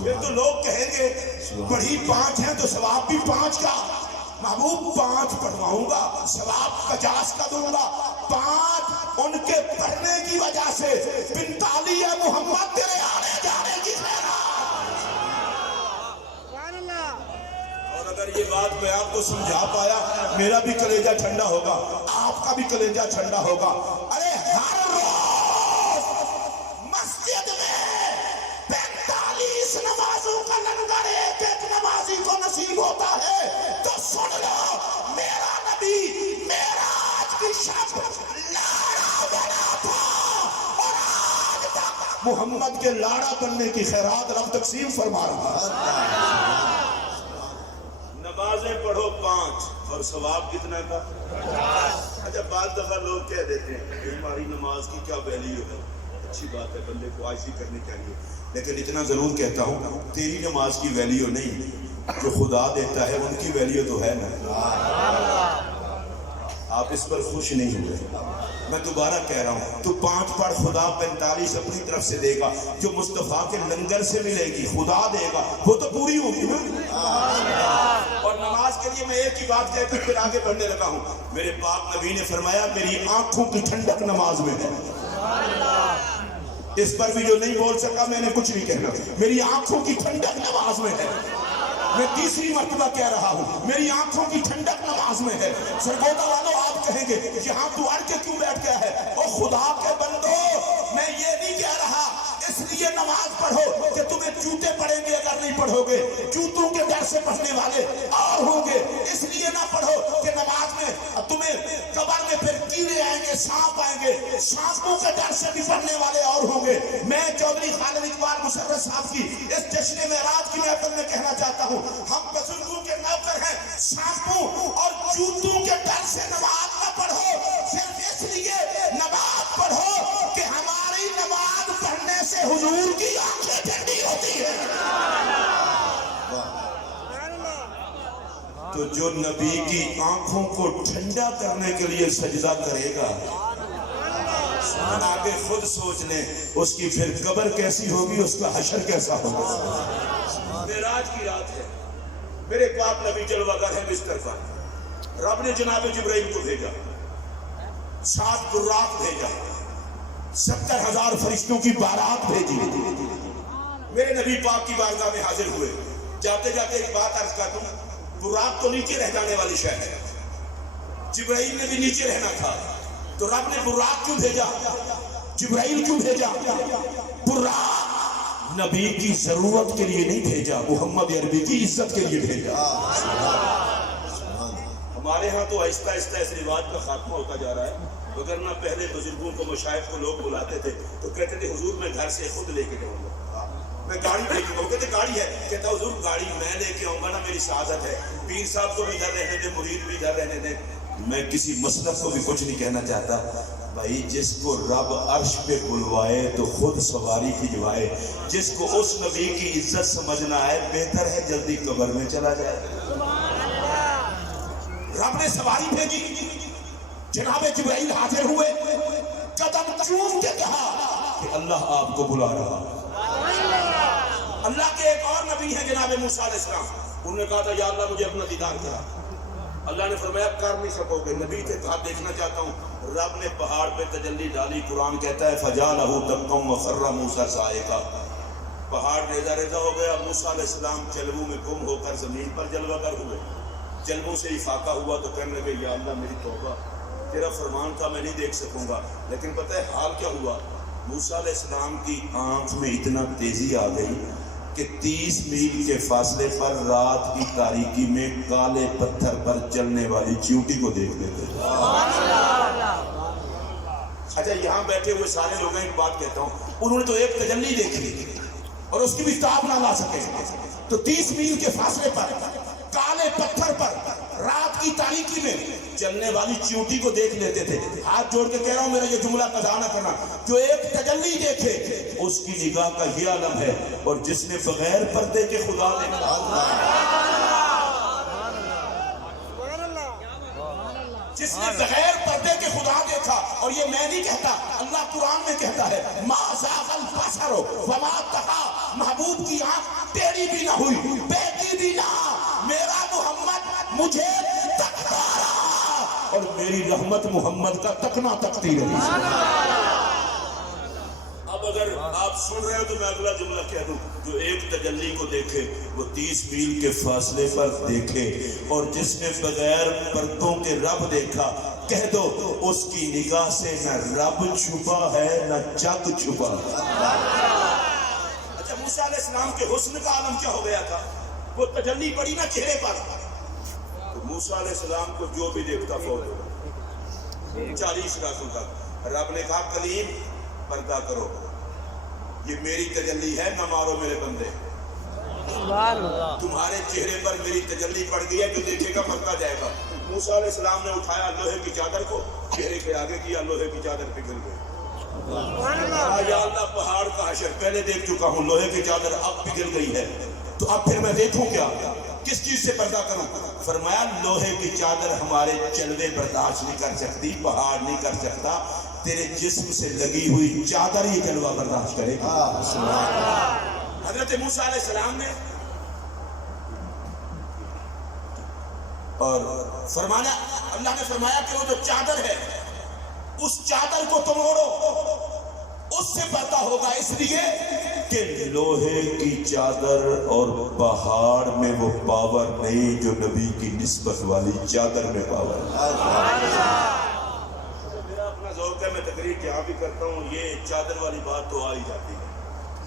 پھر تو لوگ کہیں گے پڑھی 5 ہیں تو ثواب بھی 5 کا. محبوب 5 پڑھواؤں گا, ثواب 50 کا دوں گا. 5 ان کے پڑھنے کی وجہ سے 45 محمد تیرے آنے جانے کی خیرات. اور اگر یہ بات میں آپ کو سمجھا پایا, میرا بھی کلیجہ ٹھنڈا ہوگا, آپ کا بھی کلیجہ ٹھنڈا ہوگا. ارے ہر روز مسجد میں 45 نمازوں کا لنگر ایک ایک نمازی کو نصیب ہوتا ہے. تو سن لو, میرا نبی معراج کی شب لاڑا بنا تھا, اور آج تک محمد کے لاڑا بننے کی خیرات رب تقسیم فرما رہا ہے. نمازیں پڑھو 5 اور ثواب کتنا کا؟ اچھا, بعض دفعہ لوگ کہہ دیتے ہیں کہ ہماری نماز کی کیا ویلیو ہے. اچھی بات ہے, بندے کو عاجزی کرنی چاہیے, لیکن اتنا ضرور کہتا ہوں, تیری نماز کی ویلیو نہیں, جو خدا دیتا ہے ان کی ویلیو تو ہے نا. آپ اس پر خوش نہیں ہوئے. میں دوبارہ کہہ رہا ہوں, تو 5 پڑھ, خدا 45 اپنی طرف سے دے گا. جو مصطفیٰ کے لنگر سے ملے گی خدا دے گا, وہ تو پوری ہوگی نا. اور نماز کے لیے میں ایک ہی بات کہہ کر پھر آگے بڑھنے لگا ہوں. میرے پاک نبی نے فرمایا میری آنکھوں کی ٹھنڈک نماز میں ہے. اس پر بھی جو نہیں بول سکا میں نے کچھ نہیں کہنا. میری آنکھوں کی ٹھنڈک نماز میں ہے. میں تیسری مرتبہ کہہ رہا ہوں, میری آنکھوں کی ٹھنڈک نماز میں ہے. سرگودا والوں, آپ کہیں گے یہاں تو اڑ کے کیوں بیٹھ گیا ہے؟ او خدا کے بندو, میں یہ نہیں کہہ رہا اس لیے نماز پڑھو کہ تمہیں جوتے پڑیں گے اگر نہیں پڑھو گے. جوتوں کے ڈر سے پڑھنے والے اور ہوں گے. اس لیے نہ پڑھو کہ نماز میں تمہیں قبر میں پھر کیڑے آئیں گے, سانپ آئیں گے. سانپوں کے ڈر سے بھی پڑھنے والے اور ہوں گے. میں چودھری خالد اقبال مسرت صاحب کی اس جشن معراج کی محفل میں کہنا چاہتا ہوں, ہم بزرگوں کے نوکر ہیں. سانپوں اور جوتوں کے ڈر سے نماز نہ پڑھو, صرف اس لیے نماز پڑھو کہ ہماری نماز پڑھنے سے حضور کی آنکھیں ٹھنڈی ہوتی ہیں. تو جو نبی کی آنکھوں کو ٹھنڈا کرنے کے لیے سجدہ کرے گا, آگے خود سوچ لیں اس کی پھر قبر کیسی ہوگی, اس کا حشر کیسا ہوگا. معراج کی رات ہے, میرے پاک نبی جلوہ گر ہے بستر پر. رب نے جناب جبرائیل کو بھیجا, 7 براق بھیجا, 70,000 فرشتوں کی بارات بھیجی. میرے نبی پاک کی بارگاہ میں حاضر ہوئے. جاتے جاتے ایک بات عرض کر دوں, براق تو نیچے رہ جانے والی شے ہے, جبرائیل نے بھی نیچے رہنا تھا. تو رب نے براق کیوں بھیجا, جبرائیل کیوں بھیجا؟ براق نبی کی ضرورت کے لیے نہیں بھیجا, محمد عربی کی عزت کے لیے بھیجا. ہمارے ہاں تو آہستہ آہستہ اس رواج کا خاتمہ ہوتا جا رہا ہے, وگرنہ پہلے بزرگوں کو مشائخ کو لوگ بلاتے تھے تو کہتے تھے حضور میں گھر سے خود لے کے جاؤں گا, میں گاڑی بھیجوں گا. وہ کہتے گاڑی ہے, کہتا حضور گاڑی میں لے کے آؤں گا نا, میری سعادت ہے. پیر صاحب کو بھی گھر رہنے دیں, مرید بھی گھر رہنے دیں. میں کسی مسلک کو بھی کچھ نہیں کہنا چاہتا بھائی, جس کو رب عرش پہ بلوائے تو خود سواری کھجوائے. جس کو اس نبی کی عزت سمجھنا ہے, بہتر ہے جلدی قبر میں چلا جائے. رب نے سواری بھیجی, جناب جبرائیل حاضر ہوئے, قدم چوم کے کہا کہ اللہ آپ کو بلا رہا. اللہ کے ایک اور نبی ہیں جناب موسیٰ علیہ السلام, انہوں نے کہا تھا یا اللہ مجھے اپنا دیدار کرا. اللہ نے فرمایا کر نہیں سکو گے, نبی تھے کہا دیکھنا چاہتا ہوں. رب نے پہاڑ پہ تجلی ڈالی. قرآن کہتا ہے فَجَعَلَهُ دَكًّا وَخَرَّ مُوسَىٰ صَاعِقًا. پہاڑ ریزہ ریزہ ہو گیا. موسیٰ علیہ السلام جلووں میں گم ہو کر زمین پر جلوہ گر ہوئے. جلووں سے افاقہ ہوا تو کہنے لگے یا اللہ میری توبہ, تیرا فرمان تھا میں نہیں دیکھ سکوں گا. لیکن پتہ ہے حال کیا ہوا, موسیٰ علیہ السلام کی آنکھ میں اتنا تیزی آ گئی کہ 30 میل کے فاصلے پر رات کی تاریکی میں کالے پتھر پر چلنے والی چیونٹی کو دیکھ لیتے. اچھا یہاں بیٹھے ہوئے سارے لوگوں ایک بات کہتا ہوں, انہوں نے تو ایک تجلی دیکھی اور اس کی بھی تاب نہ لا سکے, تو 30 میل کے فاصلے پر کالے پتھر پر رات کی تاریکی میں چلنے والی چیونٹی کو دیکھ لیتے تھے. ہاتھ جوڑ کے کہہ رہا ہوں میرا یہ جملہ قضا نہ کرنا, جو ایک تجلی دیکھے اس کی نگاہ کا یہ عالم ہے, اور جس نے بغیر پردے کے خدا دیکھا, جس جس نے بغیر پردے کے خدا دیکھا، اور یہ میں نہیں کہتا، اللہ قرآن میں کہتا ہے ما زاغ البصر وما طغى، محبوب کی آنکھ ٹیڑھی بھی نہ ہوئی، بیٹھی بھی نہ، میرا محمد مجھے تکتا رہا اور میری رحمت محمد کا تکنا تکتی رہی۔ اب اگر آپ سن رہے ہو تو میں اگلا جملہ کہہ دوں، جو ایک تجلی کو دیکھے وہ 30 میل کے فاصلے پر دیکھے، اور جس نے بغیر پردوں کے رب دیکھا، کہہ دو اس کی نگاہ سے نہ رب چھپا ہے نہ جگ چھپا۔ اچھا موسیٰ علیہ السلام کے حسن کا عالم کیا ہو گیا تھا؟ وہ تجلی پڑی نا چہرے پر، تو موسیٰ علیہ السلام کو جو بھی دیکھتا فوت ہو گیا 40 راتوں تک۔ رب نے کہا کلیم پردہ کرو، یہ میری تجلی ہے، نہ مارو میرے بندے، تمہارے چہرے پر میری تجلی پڑ گئی ہے، جو دیکھے گا مرتا جائے گا۔ موسیٰ علیہ السلام نے اٹھایا لوہے کی چادر کو، چہرے کے آگے کیا، لوہے کی چادر پگھل گئی۔ یا اللہ پہاڑ کا حشر پہلے دیکھ چکا ہوں، لوہے کی چادر اب پگھل گئی ہے، تو اب پھر میں دیکھوں کیا، کس چیز سے پردہ کروں؟ فرمایا لوہے کی چادر ہمارے چلوے برداشت نہیں کر سکتی، پہاڑ نہیں کر سکتا، تیرے جسم سے لگی ہوئی چادر ہی جلوہ برداشت کرے گا۔ حضرت موسیٰ علیہ السلام نے اور فرمایا، اللہ نے فرمایا کہ وہ جو چادر ہے اس چادر کو تم اوڑھو، اس سے پردہ ہوگا، اس لیے کہ لوہے کی چادر اور پہاڑ میں وہ پاور نہیں جو نبی کی نسبت والی چادر میں پاور ہے۔ میرا اپنا ذوق ہے، میں تقریر یہاں بھی کرتا ہوں، یہ چادر والی بات تو آ ہی جاتی ہے،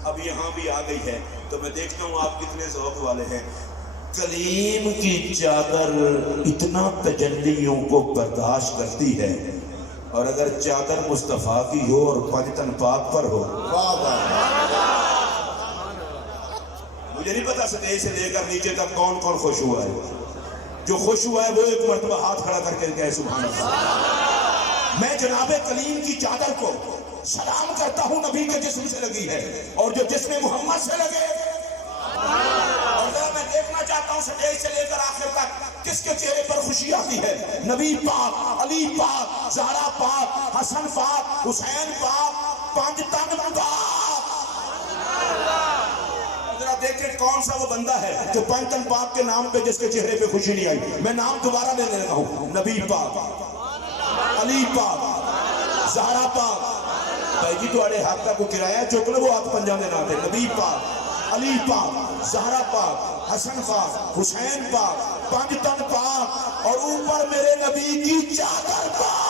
اب یہاں بھی آ گئی ہے، تو میں دیکھتا ہوں آپ کتنے ذوق والے ہیں۔ کلیم کی چادر اتنا تجلیوں کو برداشت کرتی ہے، اور اگر چادر مصطفیٰ کی ہو اور پنجتن پاک پر ہو، مجھے نہیں پتا سطح سے لے کر نیچے تک کون کون خوش ہوا ہے، جو خوش ہوا ہے وہ ایک مرتبہ ہاتھ کھڑا کر کے کہے سبحان اللہ۔ میں جناب کلیم کی چادر کو سلام کرتا ہوں، نبی کے جسم سے لگی ہے، اور جو جسم محمد سے لگے، اور ذرا میں دیکھنا چاہتا ہوں سٹیج سے لے کر آخر تک کس کے چہرے پر خوشی آتی ہے؟ نبی پاک، علی پاک، زہرا پاک، حسن پاک، حسین پاک، پنجتن پاک۔ ذرا دیکھیں کون سا وہ بندہ ہے جو پنجتن پاک کے نام پہ جس کے چہرے پہ خوشی نہیں آئی۔ میں نام دوبارہ لینے لگا ہوں، نبی پاک، علی پاک، زہرا پاک۔ بھائی جی تو اڑے ہاتھ کا کو کرایہ چوکلے وہ ہاتھ پنجا میں نہ دے۔ نبی پاک، علی پاک، زہرا پاک، حسن پاک، حسین پاک، پنجتن پاک، اور اوپر میرے نبی کی چادر پاک۔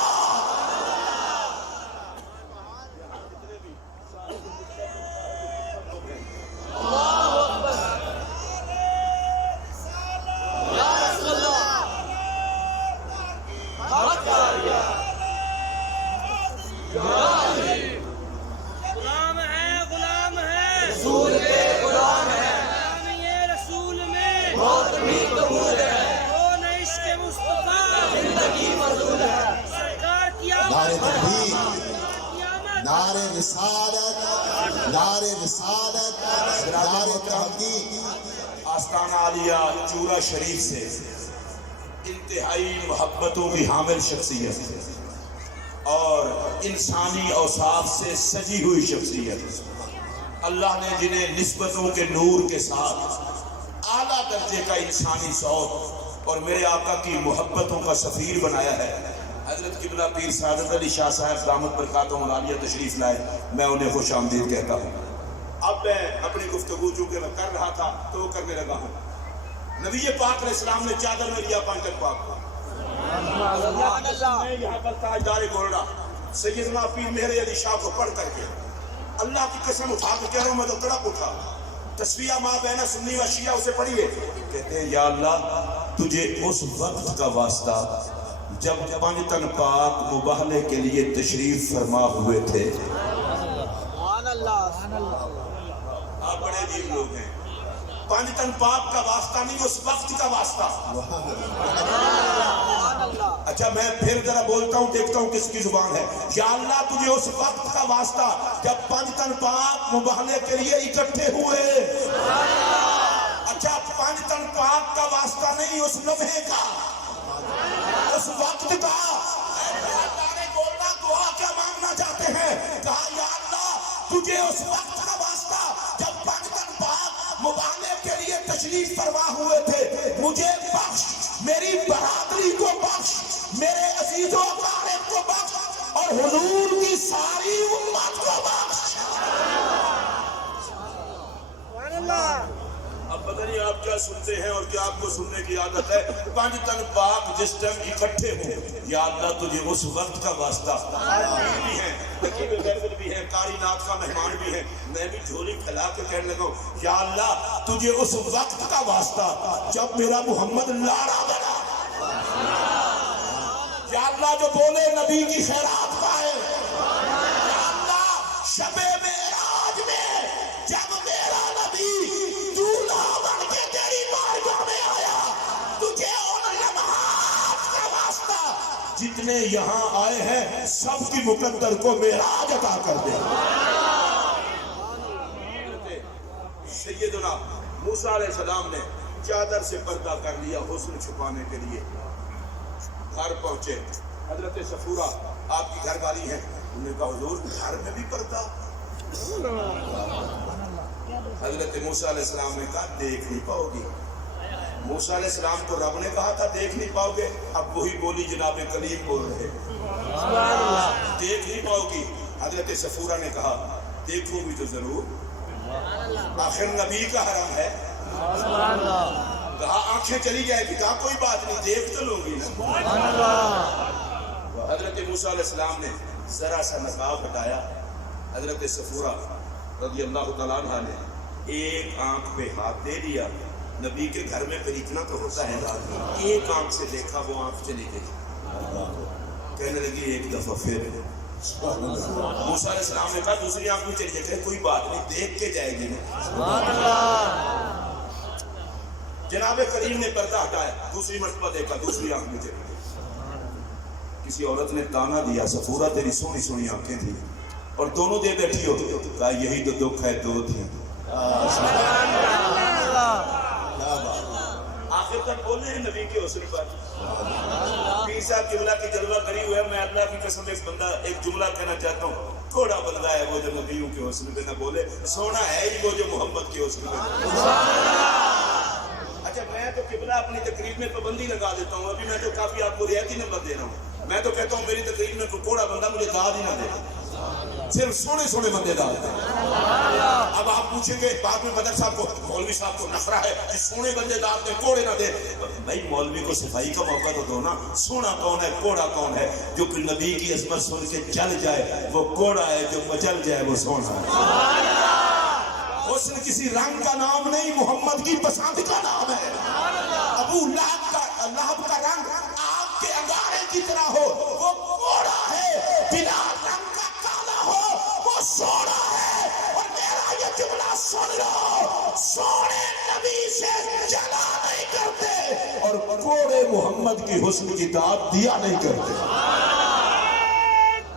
نعرے رسالت، نعرے رسالت، نعرے تحقیق۔ آستانہ عالیہ چورا شریف سے انتہائی محبتوں کی حامل شخصیت اور انسانی اوصاف سے سجی ہوئی شخصیت، اللہ نے جنہیں نسبتوں کے نور کے ساتھ اعلیٰ درجے کا انسانی صوت اور میرے آقا کی محبتوں کا سفیر بنایا ہے، حضرت قبلہ پیر سعادت علی شاہ صاحب دامت برکاتہم العالیہ تشریف لائے، میں انہیں خوش آمدید کہتا ہوں۔ اب میں اپنی گفتگو چونکہ میں کر رہا تھا تو وہ کرنے لگا ہوں۔ نبی پاک علیہ السلام نے چادر میں لیا پنجتن پاک کو، میں یہاں پر تاجدار گولڈا سیدنا پیر مہر علی شاہ کو پڑھ کر کے اللہ کی قسم اٹھا کے کہہ رہا ہوں، میں تو تڑپ اٹھا۔ تصفیہ ما بین سنی و شیعہ، اسے پڑھیے، کہتے ہیں یا اللہ تجھے اس وقت کا واسطہ جب پنجتن پاک مباہلے کے لیے تشریف فرما ہوئے تھے۔ آپ بڑے عجیب لوگ ہیں، پنجتن پاک کا واسطہ نہیں، اس وقت کا واسطہ۔ اچھا میں پھر ذرا بولتا ہوں، دیکھتا ہوں کس کی زبان ہے۔ یا اللہ تجھے اس وقت کا واسطہ جب پنجتن پاک مباہلے کے لیے اکٹھے ہوئے۔ اچھا پنجتن پاک کا واسطہ نہیں، اس لمحے کا، اس وقت کا۔ ہوئے تھے مجھے بخش، میری برادری کو بخش، میرے عزیز و اقارب کو بخش، اور حضور کی ساری امت کو بخش۔ اب پتہ نہیں آپ کیا سنتے ہیں اور کیا آپ کو سننے کی عادت ہے۔ 5 تن پاک جس ٹائم اکٹھے ہوں، یا اللہ تجھے اس وقت کا واسطہ، بھی ہیں حکیم غیبت بھی ہیں، قاری نات کا مہمان بھی ہیں، میں بھی جھولی پھیلا کے کہنے لگا یا اللہ تجھے اس وقت کا واسطہ جب میرا محمد لاڑا بنا، یا اللہ جو بولے نبی کی خیرات پائے، یا اللہ شب معراج میں جب میرا نبی دولہا بن کے تیری بارگاہ میں آیا، تجھے ان لمحات کا واسطہ جتنے یہاں آئے ہیں سب کی مقدر کو معراج عطا کر دے۔ سیدنا موسیٰ علیہ السلام نے چادر سے پردہ کر لیا حسن چھپانے کے لیے، گھر پہنچے، حضرت صفورہ آپ کی گھر والی ہیں، انہوں نے کہا حضور گھر میں بھی پردہ؟ حضرت موسیٰ علیہ السلام نے کہا دیکھ نہیں پاؤ گی۔ موسیٰ علیہ السلام کو رب نے کہا تھا دیکھ نہیں پاؤ گے، اب وہی بولی جناب کلیم بول رہے، دیکھ نہیں پاؤ گی۔ حضرت صفورہ نے کہا دیکھو بھی تو ضرور، آخر نبی کا حرم ہے۔ کہا آنکھیں چلی جائے گی، کہا کوئی بات نہیں دیکھ تو لوں گی نا۔ حضرت موسیٰ علیہ السلام نے ذرا سا نقاب ہٹایا، حضرت صفورہ رضی اللہ تعالیٰ عنہ نے ایک آنکھ پہ ہاتھ دے دیا، نبی کے گھر میں پھر اتنا تو ہوتا ہے، ایک آنکھ سے دیکھا وہ آنکھ چلی گئی، کہنے لگی ایک دفعہ پھر۔ موسیٰ علیہ السلام نے کہا دوسری آنکھ میں چلی جائے، کہ کوئی بات نہیں دیکھ کے جائے گی نا۔ جناب کریم نے پردہ ہٹایا، دوسری مرتبہ دیکھا، دوسری آنکھ میں چلی گئی۔ کسی عورت نے تانا دیا صفورہ تیری سونی سونی آنکھیں تھیں اور دونوں دے بیٹھی ہو، کہا یہی تو دکھ ہے دو تھی۔ آخر تک بولے ہیں نبی کے حسن پر۔ پیر صاحب قبلہ کی جلوہ کری ہوئے، میں اللہ کی قسم ایک جملہ کہنا چاہتا ہوں، تھوڑا بندہ ہے وہ جو نبیوں کے حسن پہ نہ بولے، سونا ہے ہی وہ جو محمد کے حسن پہ۔ اچھا میں تو قبلہ اپنی تقریر میں پابندی لگا دیتا ہوں، ابھی میں تو کافی آپ کو رعایتی نمبر دے رہا ہوں، میں تو کہتا ہوں میری تقریر میں کوڑا بندہ مجھے داد ہی نہ دے، صرف سونے سونے بندے داد دیں۔ اب آپ پوچھیں گے بعد میں بدر صاحب کو، مولوی صاحب کو نخرہ ہے کہ سونے بندے داد دیں کوڑے نہ دیں، بھائی مولوی کو صفائی کا موقع تو دو نا۔ سونا کون ہے کوڑا کون ہے؟ جو کہ نبی کی عظمت سن کے چل جائے وہ کوڑا ہے، جو مچل جائے وہ سونا ہے۔ حسن کسی رنگ کا نام نہیں، محمد کی پسند کا نام ہے۔ ابو لہب کا رنگ آگ کے انگارے کی طرح ہو وہ کوڑا ہے، بلا رنگ کا کالا ہو وہ سونا ہے۔ اور میرا یہ جملہ سن لو، سونے نبی سے جلا نہیں کرتے اور کوڑے محمد کی حسن کی داد دیا نہیں کرتے۔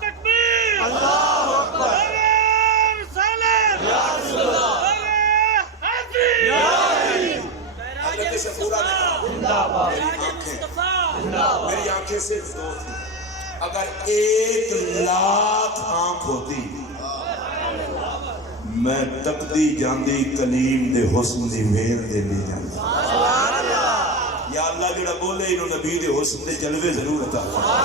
تکبیر، اللہ اکبر، حضرت صفورہ نے کہا میری آنکھیں صرف دو تھیں، اگر 1,00,000 آنکھ ہوتی میں تکدی جاندی کلیم دے حسن دی ویل دے لی جاندی۔ یا اللہ جڑا بولے انہوں نبی دے حسن دے جلوے ضرور عطا فرما۔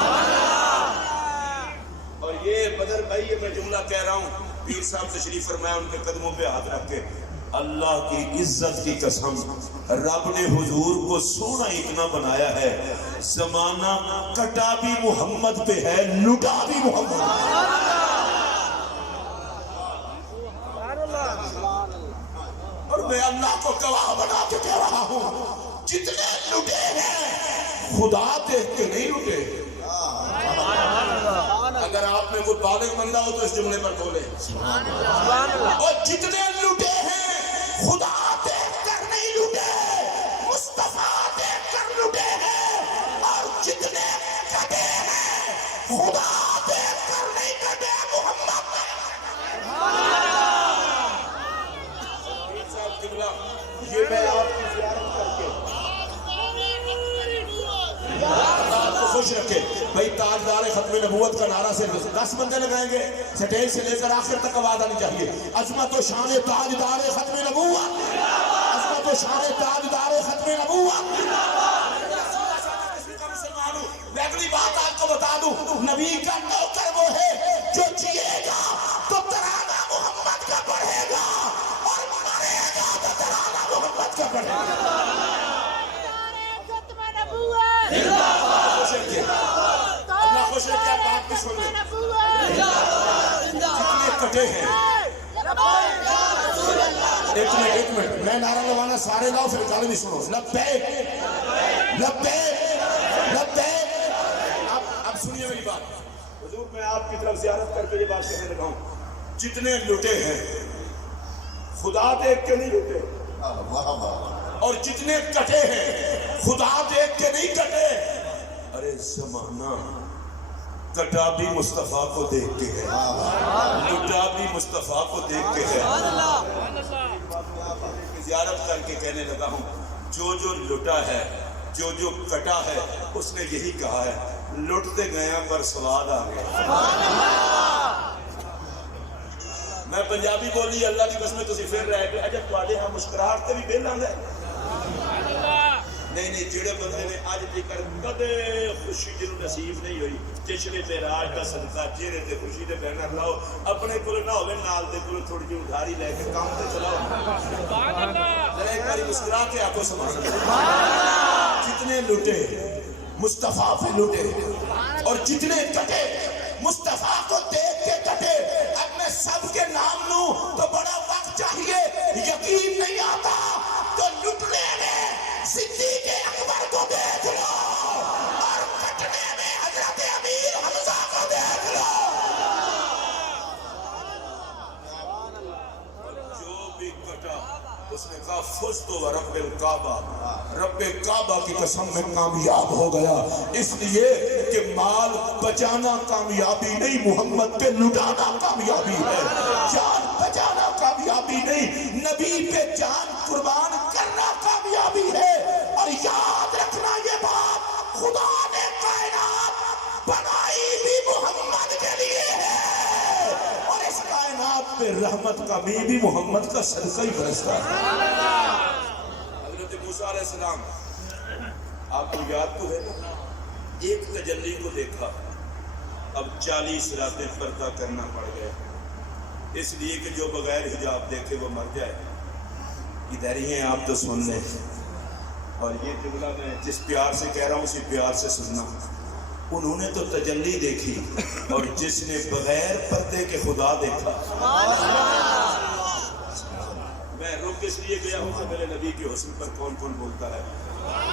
اور یہ بدر بھائی یہ میں جملہ کہہ رہا ہوں، پیر صاحب تشریف فرمایا ان کے قدموں پہ ہاتھ رکھ کے، اللہ کی عزت کی قسم رب نے حضور کو سونا اتنا بنایا ہے، زمانہ کٹا بھی محمد پہ ہے، لٹا بھی محمد پہ۔ اور میں اللہ کو گواہ بنا کے کہہ رہا ہوں، جتنے لٹے ہیں خدا دیکھ کے نہیں لٹے۔ اگر آپ میں کوئی بالغ بندہ ہو تو اس جملے پر بولے، اور جتنے لٹے ہیں خدا دیکھ کر نہیں لٹے، مصطفیٰ دیکھ کر لٹے ہیں، اور جتنے کٹے ہیں خدا دیکھ کر نہیں کٹے، محمد یہ میں آپ کی زیارت کر کے آپ کو خوش رکھے بھائی، تاجدار ختم نبوت کا نعرہ سے 10 بندے لگائیں گے، سٹیج سے لے کر آخر تک آواز آنی چاہیے، عظمت و شان تاجدار ختم نبوت، عظمت و شان تاجدار ختم نبوت. میں اگلی بات آپ کو بتا دوں، نبی کا نوکر وہ ہے جو جیے گا تو ترانہ محمد کا پڑھے گا اور مرے گا تو ترانہ محمد کا پڑھے گا. اللہ خوش ہے کیا بات بھی سن لیں. جتنے کٹے ہیں، ایک منٹ میں نعرہ لگانا سارے لاؤ پھر گالی بھی سنو. لبیک لبیک لبیک. اب سنیے میری بات. حضور میں آپ کی طرف زیارت کر کے یہ بات کہنے لگا ہوں، جتنے لٹے ہیں خدا دیکھ کے نہیں لٹے، اور جتنے کٹے ہیں خدا دیکھ کے نہیں کٹے. ارے زمانہ کٹا بھی مصطفیٰ کو دیکھ کے ہے، لٹا بھی مصطفیٰ کو دیکھ کے ہے. زیارت کر کے کہنے لگا ہوں، جو لٹا ہے، جو کٹا ہے، اس نے یہی کہا ہے لٹتے گئے پر سواد آ گیا. میں پنجابی بولی اللہ کی قسم تسی پھر رہے کہ اجب تواڈے ہاں مسکراہٹ تے بھی بل آندا ہے. نہیں جڑے بندے نے اج تک کدے خوشی جنوں نصیب نہیں ہوئی، جشن معراج کا صدقہ چہرے تے خوشی دے بینر لاؤ، اپنے کول نہ ہوے نال دے کول تھوڑی جی ادھاری لے کے کام تے چلاؤ. سبحان اللہ. ذرا ایک بار مسکرا کے آکو سبحان اللہ. جتنے لٹے مصطفیٰ پہ لٹے اور جتنے کٹے مصطفیٰ کو دیکھ کے کٹے. اب میں سب کے نام لوں تو بڑا وقت چاہیے، یقین نہیں آتا تو لٹنے میں صدیق اکبر کو دیکھ لو اور کٹنے میں حضرت امیر حمزہ کو دیکھ لو. جو بھی کٹا اس نے کہا فزت و رب الکعبہ، رب کعبہ کی قسم میں کامیاب ہو گیا. اس لیے کہ مال بچانا کامیابی نہیں، محمد پہ لٹانا کامیابی ہے. جان بچانا کامیابی نہیں، نبی پہ جان قربان کرنا کامیابی ہے. اور یاد رکھنا یہ بات، خدا نے کائنات بنائی بھی محمد کے لیے ہے، اور اس کائنات پہ رحمت کا بھی محمد کا صدقہ ہی برستا ہے. حضرت موسیٰ علیہ السلام آپ کو یاد تو ہے نا، ایک تجلی کو دیکھا، اب 40 راتیں پردہ کرنا پڑ گئے، اس لیے کہ جو بغیر حجاب دیکھے وہ مر جائے. ادھر ہی ہیں آپ تو سن لیں، اور یہ جملہ میں جس پیار سے کہہ رہا ہوں اسی پیار سے سننا. انہوں نے تو تجلی دیکھی، اور جس نے بغیر پردے کے خدا دیکھا. میں رک اس لیے گیا ہوں کہ میرے نبی کے حسن پر کون کون بولتا ہے.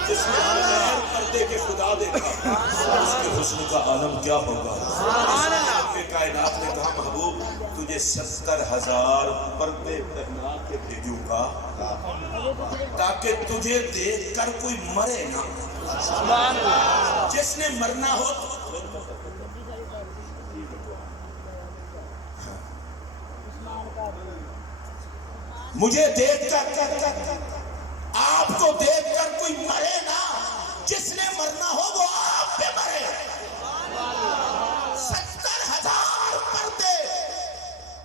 جس نے بغیر پردے کے خدا دیکھا اس کے حسن کا عالم کیا ہوگا. کائنات نے کہا محبوب تجھے 70,000 پردے پہنا کے بھیجوں گا تاکہ تجھے دیکھ کر کوئی مرے نہ. جس نے مرنا ہو مجھے دیکھ کر آپ کو دیکھ کر کوئی مرے نہ، جس نے مرنا ہو وہ آپ پہ مرے. 70,000 پردے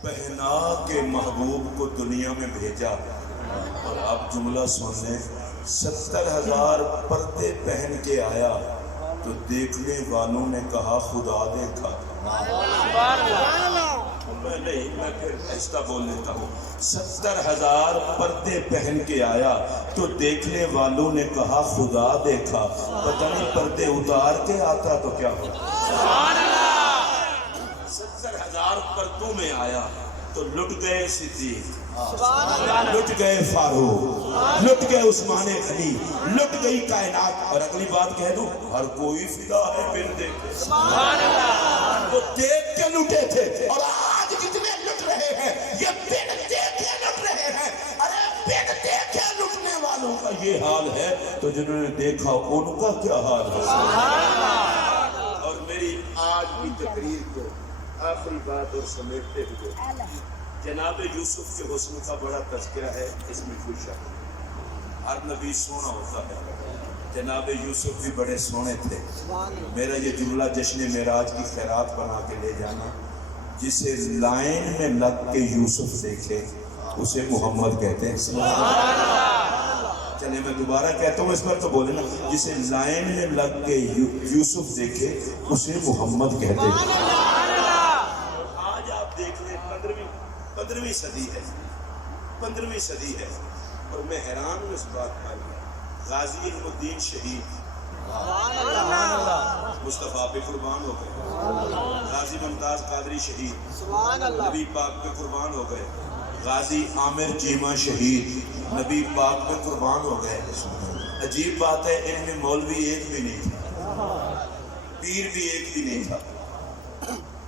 پہنا کے محبوب کو دنیا میں بھیجا. اور اب جملہ سن لیں، 70,000 پردے پہن کے آیا تو دیکھنے والوں نے کہا خدا دیکھا. میں پھر ایسا بول لیتا ہوں، 70,000 پردے پہن کے آیا تو دیکھنے والوں نے کہا خدا دیکھا. پتہ نہیں پردے اتار کے آتا تو کیا ہوتا. 70,000 پردوں میں آیا تو لٹ گئے صدیق، لٹ گئے فاروق، لٹ گئے عثمان غنی، لٹ گئی کائنات. اور اگلی بات کہہ دوں، ہر کوئی فدا ہے بن دیکھے. وہ دیکھ کے لٹے تھے، اور آج جتنے لٹ رہے ہیں یہ بن دیکھے لٹ رہے ہیں. ارے بن دیکھے لٹنے والوں کا یہ حال ہے تو جنہوں نے دیکھا ان کا کیا حال ہے. اور میری آج کی تقریر کو آخری بات اور سمیٹتے ہوئے، جناب یوسف کے حسن کا بڑا تذکرہ ہے، اس میں کوئی شک نہیں. ہر نبی سونا ہوتا ہے، جناب یوسف بھی بڑے سونے تھے. میرا یہ جملہ جشن معراج کی خیرات بنا کے لے جانا، جسے لائن میں لگ کے یوسف دیکھے اسے محمد کہتے ہیں. چلے میں دوبارہ کہتا ہوں اس پر تو بولے نا، جسے لائن میں لگ کے یوسف دیکھے اسے محمد کہتے ہیں۔ آج آپ دیکھ لیں 15ویں صدی ہے، 15ویں صدی ہے، اور میں حیران ہوں اس بات پر، غازی علم الدین شہید مصطفیٰ پہ قربان ہو گئے، غازی ممتاز قادری شہید نبی پاک پہ قربان ہو گئے، غازی عامر چیمہ شہید نبی پاک پہ قربان ہو گئے۔ عجیب بات ہے، ان میں مولوی ایک بھی نہیں تھا، پیر بھی ایک بھی نہیں تھا۔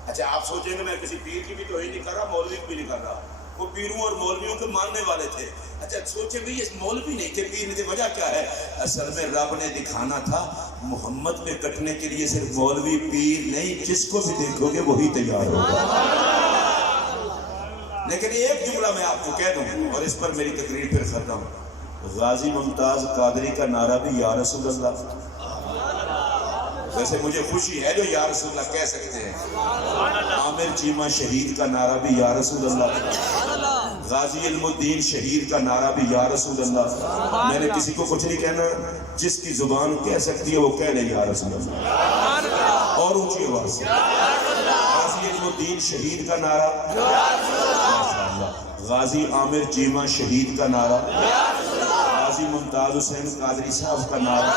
اچھا آپ سوچیں کہ میں کسی پیر کی بھی توہین نہیں کر رہا، مولوی کی بھی نہیں کر رہا، وہ پیروں اور مولویوں کے ماننے والے تھے۔ اچھا سوچیں بھی یہ مولوی نہیں تھے، پیر نہیں تھے، وجہ کیا ہے؟ اصل میں رب نے دکھانا تھا محمد پہ کٹنے کے لیے صرف مولوی پیر نہیں، جس کو بھی دیکھو گے وہی تیار ہوگا۔ لیکن ایک جملہ میں آپ کو کہہ دوں اور اس پر میری تقریر پھر ختم، غازی ممتاز قادری کا نعرہ بھی یا رسول اللہ۔ ویسے مجھے خوشی ہے جو یا رسول اللہ کہہ سکتے ہیں۔ عامر چیمہ شہید کا نعرہ بھی یا رسول اللہ، غازی علم الدین شہید کا نعرہ بھی یا رسول اللہ۔ میں نے کسی کو کچھ نہیں کہنا، جس کی زبان کہہ سکتی ہے وہ کہہ لے یا رسول اللہ، اور اونچی آواز سے۔ غازی علم الدین شہید کا نعرہ، غازی عامر چیمہ شہید کا نعرہ، غازی ممتاز حسین قادری صاحب کا نعرہ۔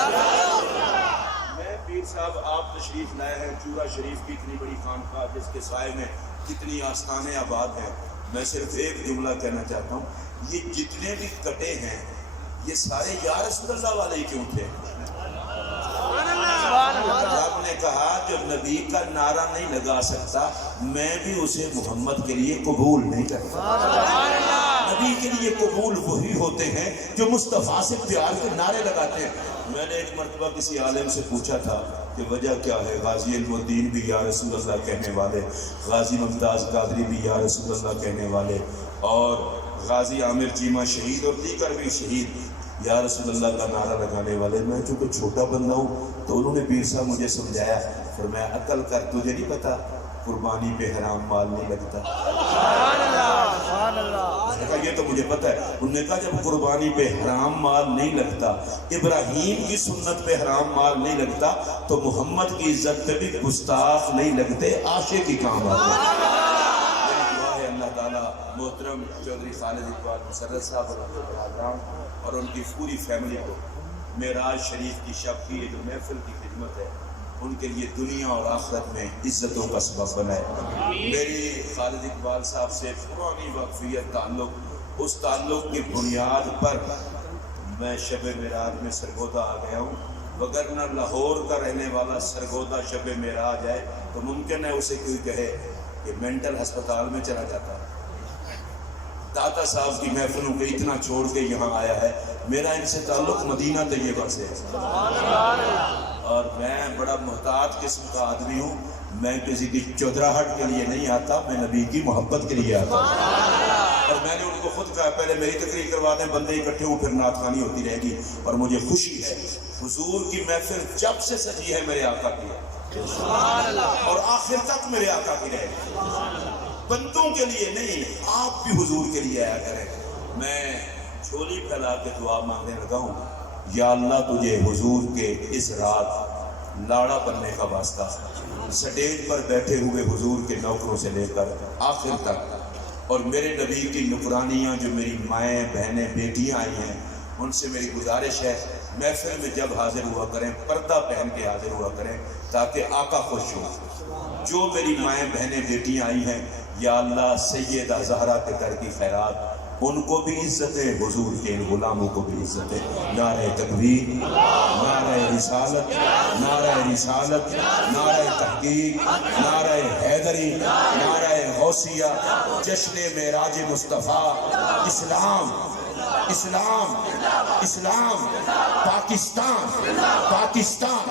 صاحب آپ تشریف لائے ہیں چورا شریف کی اتنی بڑی خانقاہ جس کے سائے میں کتنی آستانے آباد ہیں، میں صرف ایک جملہ کہنا چاہتا ہوں، یہ جتنے بھی کٹے ہیں یہ سارے یا رسول اللہ والے ہی کیوں تھے؟ آپ نے کہا جو نبی کا نعرہ نہیں لگا سکتا میں بھی اسے محمد کے لیے قبول نہیں کرتا۔ نبی کے لیے قبول وہی ہوتے ہیں جو مصطفیٰ سے پیار کے نعرے لگاتے ہیں۔ میں نے ایک مرتبہ کسی عالم سے پوچھا تھا کہ وجہ کیا ہے، غازی علم الدین بھی یا رسول اللہ کہنے والے، غازی ممتاز قادری بھی یا رسول اللہ کہنے والے، اور غازی عامر چیمہ شہید اور دیگر بھی شہید یا رسول اللہ کا نعرہ لگانے والے۔ میں چونکہ چھوٹا بندہ ہوں تو انہوں نے پیر صاحب مجھے سمجھایا، فرمایا عقل کر، تجھے نہیں پتا قربانی پہ حرام مال نہیں لگتا؟ میں نے کہا یہ تو مجھے پتا ہے۔ انہوں نے کہا جب قربانی پہ حرام مال نہیں لگتا، ابراہیم کی سنت پہ حرام مال نہیں لگتا، تو محمد کی عزت پہ بھی گستاخ نہیں لگتے، عاشق کی کام آتے ہیں۔ میری دعا ہے اللہ تعالیٰ محترم چودھری خالد اقبال مسرت صاحب اور ان کی پوری فیملی کو معراج شریف کی شب کی یہ جو محفل کی خدمت ہے ان کے لیے دنیا اور آخرت میں عزتوں کا سبب بنائے۔ میری خالد اقبال صاحب سے پرانی واقفیت تعلق، اس تعلق کی بنیاد پر میں شب معراج میں سرگودا آ گیا ہوں، وگرنہ لاہور کا رہنے والا سرگودا شب معراج ہے تو ممکن ہے اسے کوئی کہے کہ مینٹل ہسپتال میں چلا جاتا ہے۔ داتا صاحب کی محفلوں کو اتنا چھوڑ کے یہاں آیا ہے، میرا ان سے تعلق مدینہ طیبہ سے ہے، اور میں بڑا محتاط قسم کا آدمی ہوں، میں کسی کی چودراہٹ کے لیے نہیں آتا، میں نبی کی محبت کے لیے آتا ہوں۔ اور میں نے ان کو خود کہا پہلے میری تقریر کروا دیں، بندے اکٹھے ہوں پھر نعت خوانی ہوتی رہے گی، اور مجھے خوشی ہے حضور کی محفل جب سے سجی ہے میرے آقا کی ہے اور آخر تک میرے آقا کی رہے گی، بندوں کے لیے نہیں، آپ بھی حضور کے لیے آیا کریں۔ میں جھولی پھیلا کے دعا مانگنے لگا ہوں، یا اللہ تجھے حضور کے اس رات لاڑا بننے کا واسطہ، سٹیج پر بیٹھے ہوئے حضور کے نوکروں سے لے کر آخر تک، اور میرے نبی کی نکرانیاں جو میری مائیں بہنیں بیٹیاں آئی ہیں ان سے میری گزارش ہے محفل میں جب حاضر ہوا کریں پردہ پہن کے حاضر ہوا کریں تاکہ آقا خوش ہو۔ جو میری مائیں بہنیں بیٹیاں آئی ہیں یا اللہ سیدہ زہرا کے گھر کی خیرات ان کو بھی عزتیں، حضور کے ان غلاموں کو بھی عزتیں۔ نعرہ تکبیر، نعرہ رسالت، نعرہ رسالت، نعرہ تحقیق، نعرہ حیدری، نعرہ غوثیہ، جشن معراج مصطفیٰ، اسلام اسلام اسلام، پاکستان پاکستان۔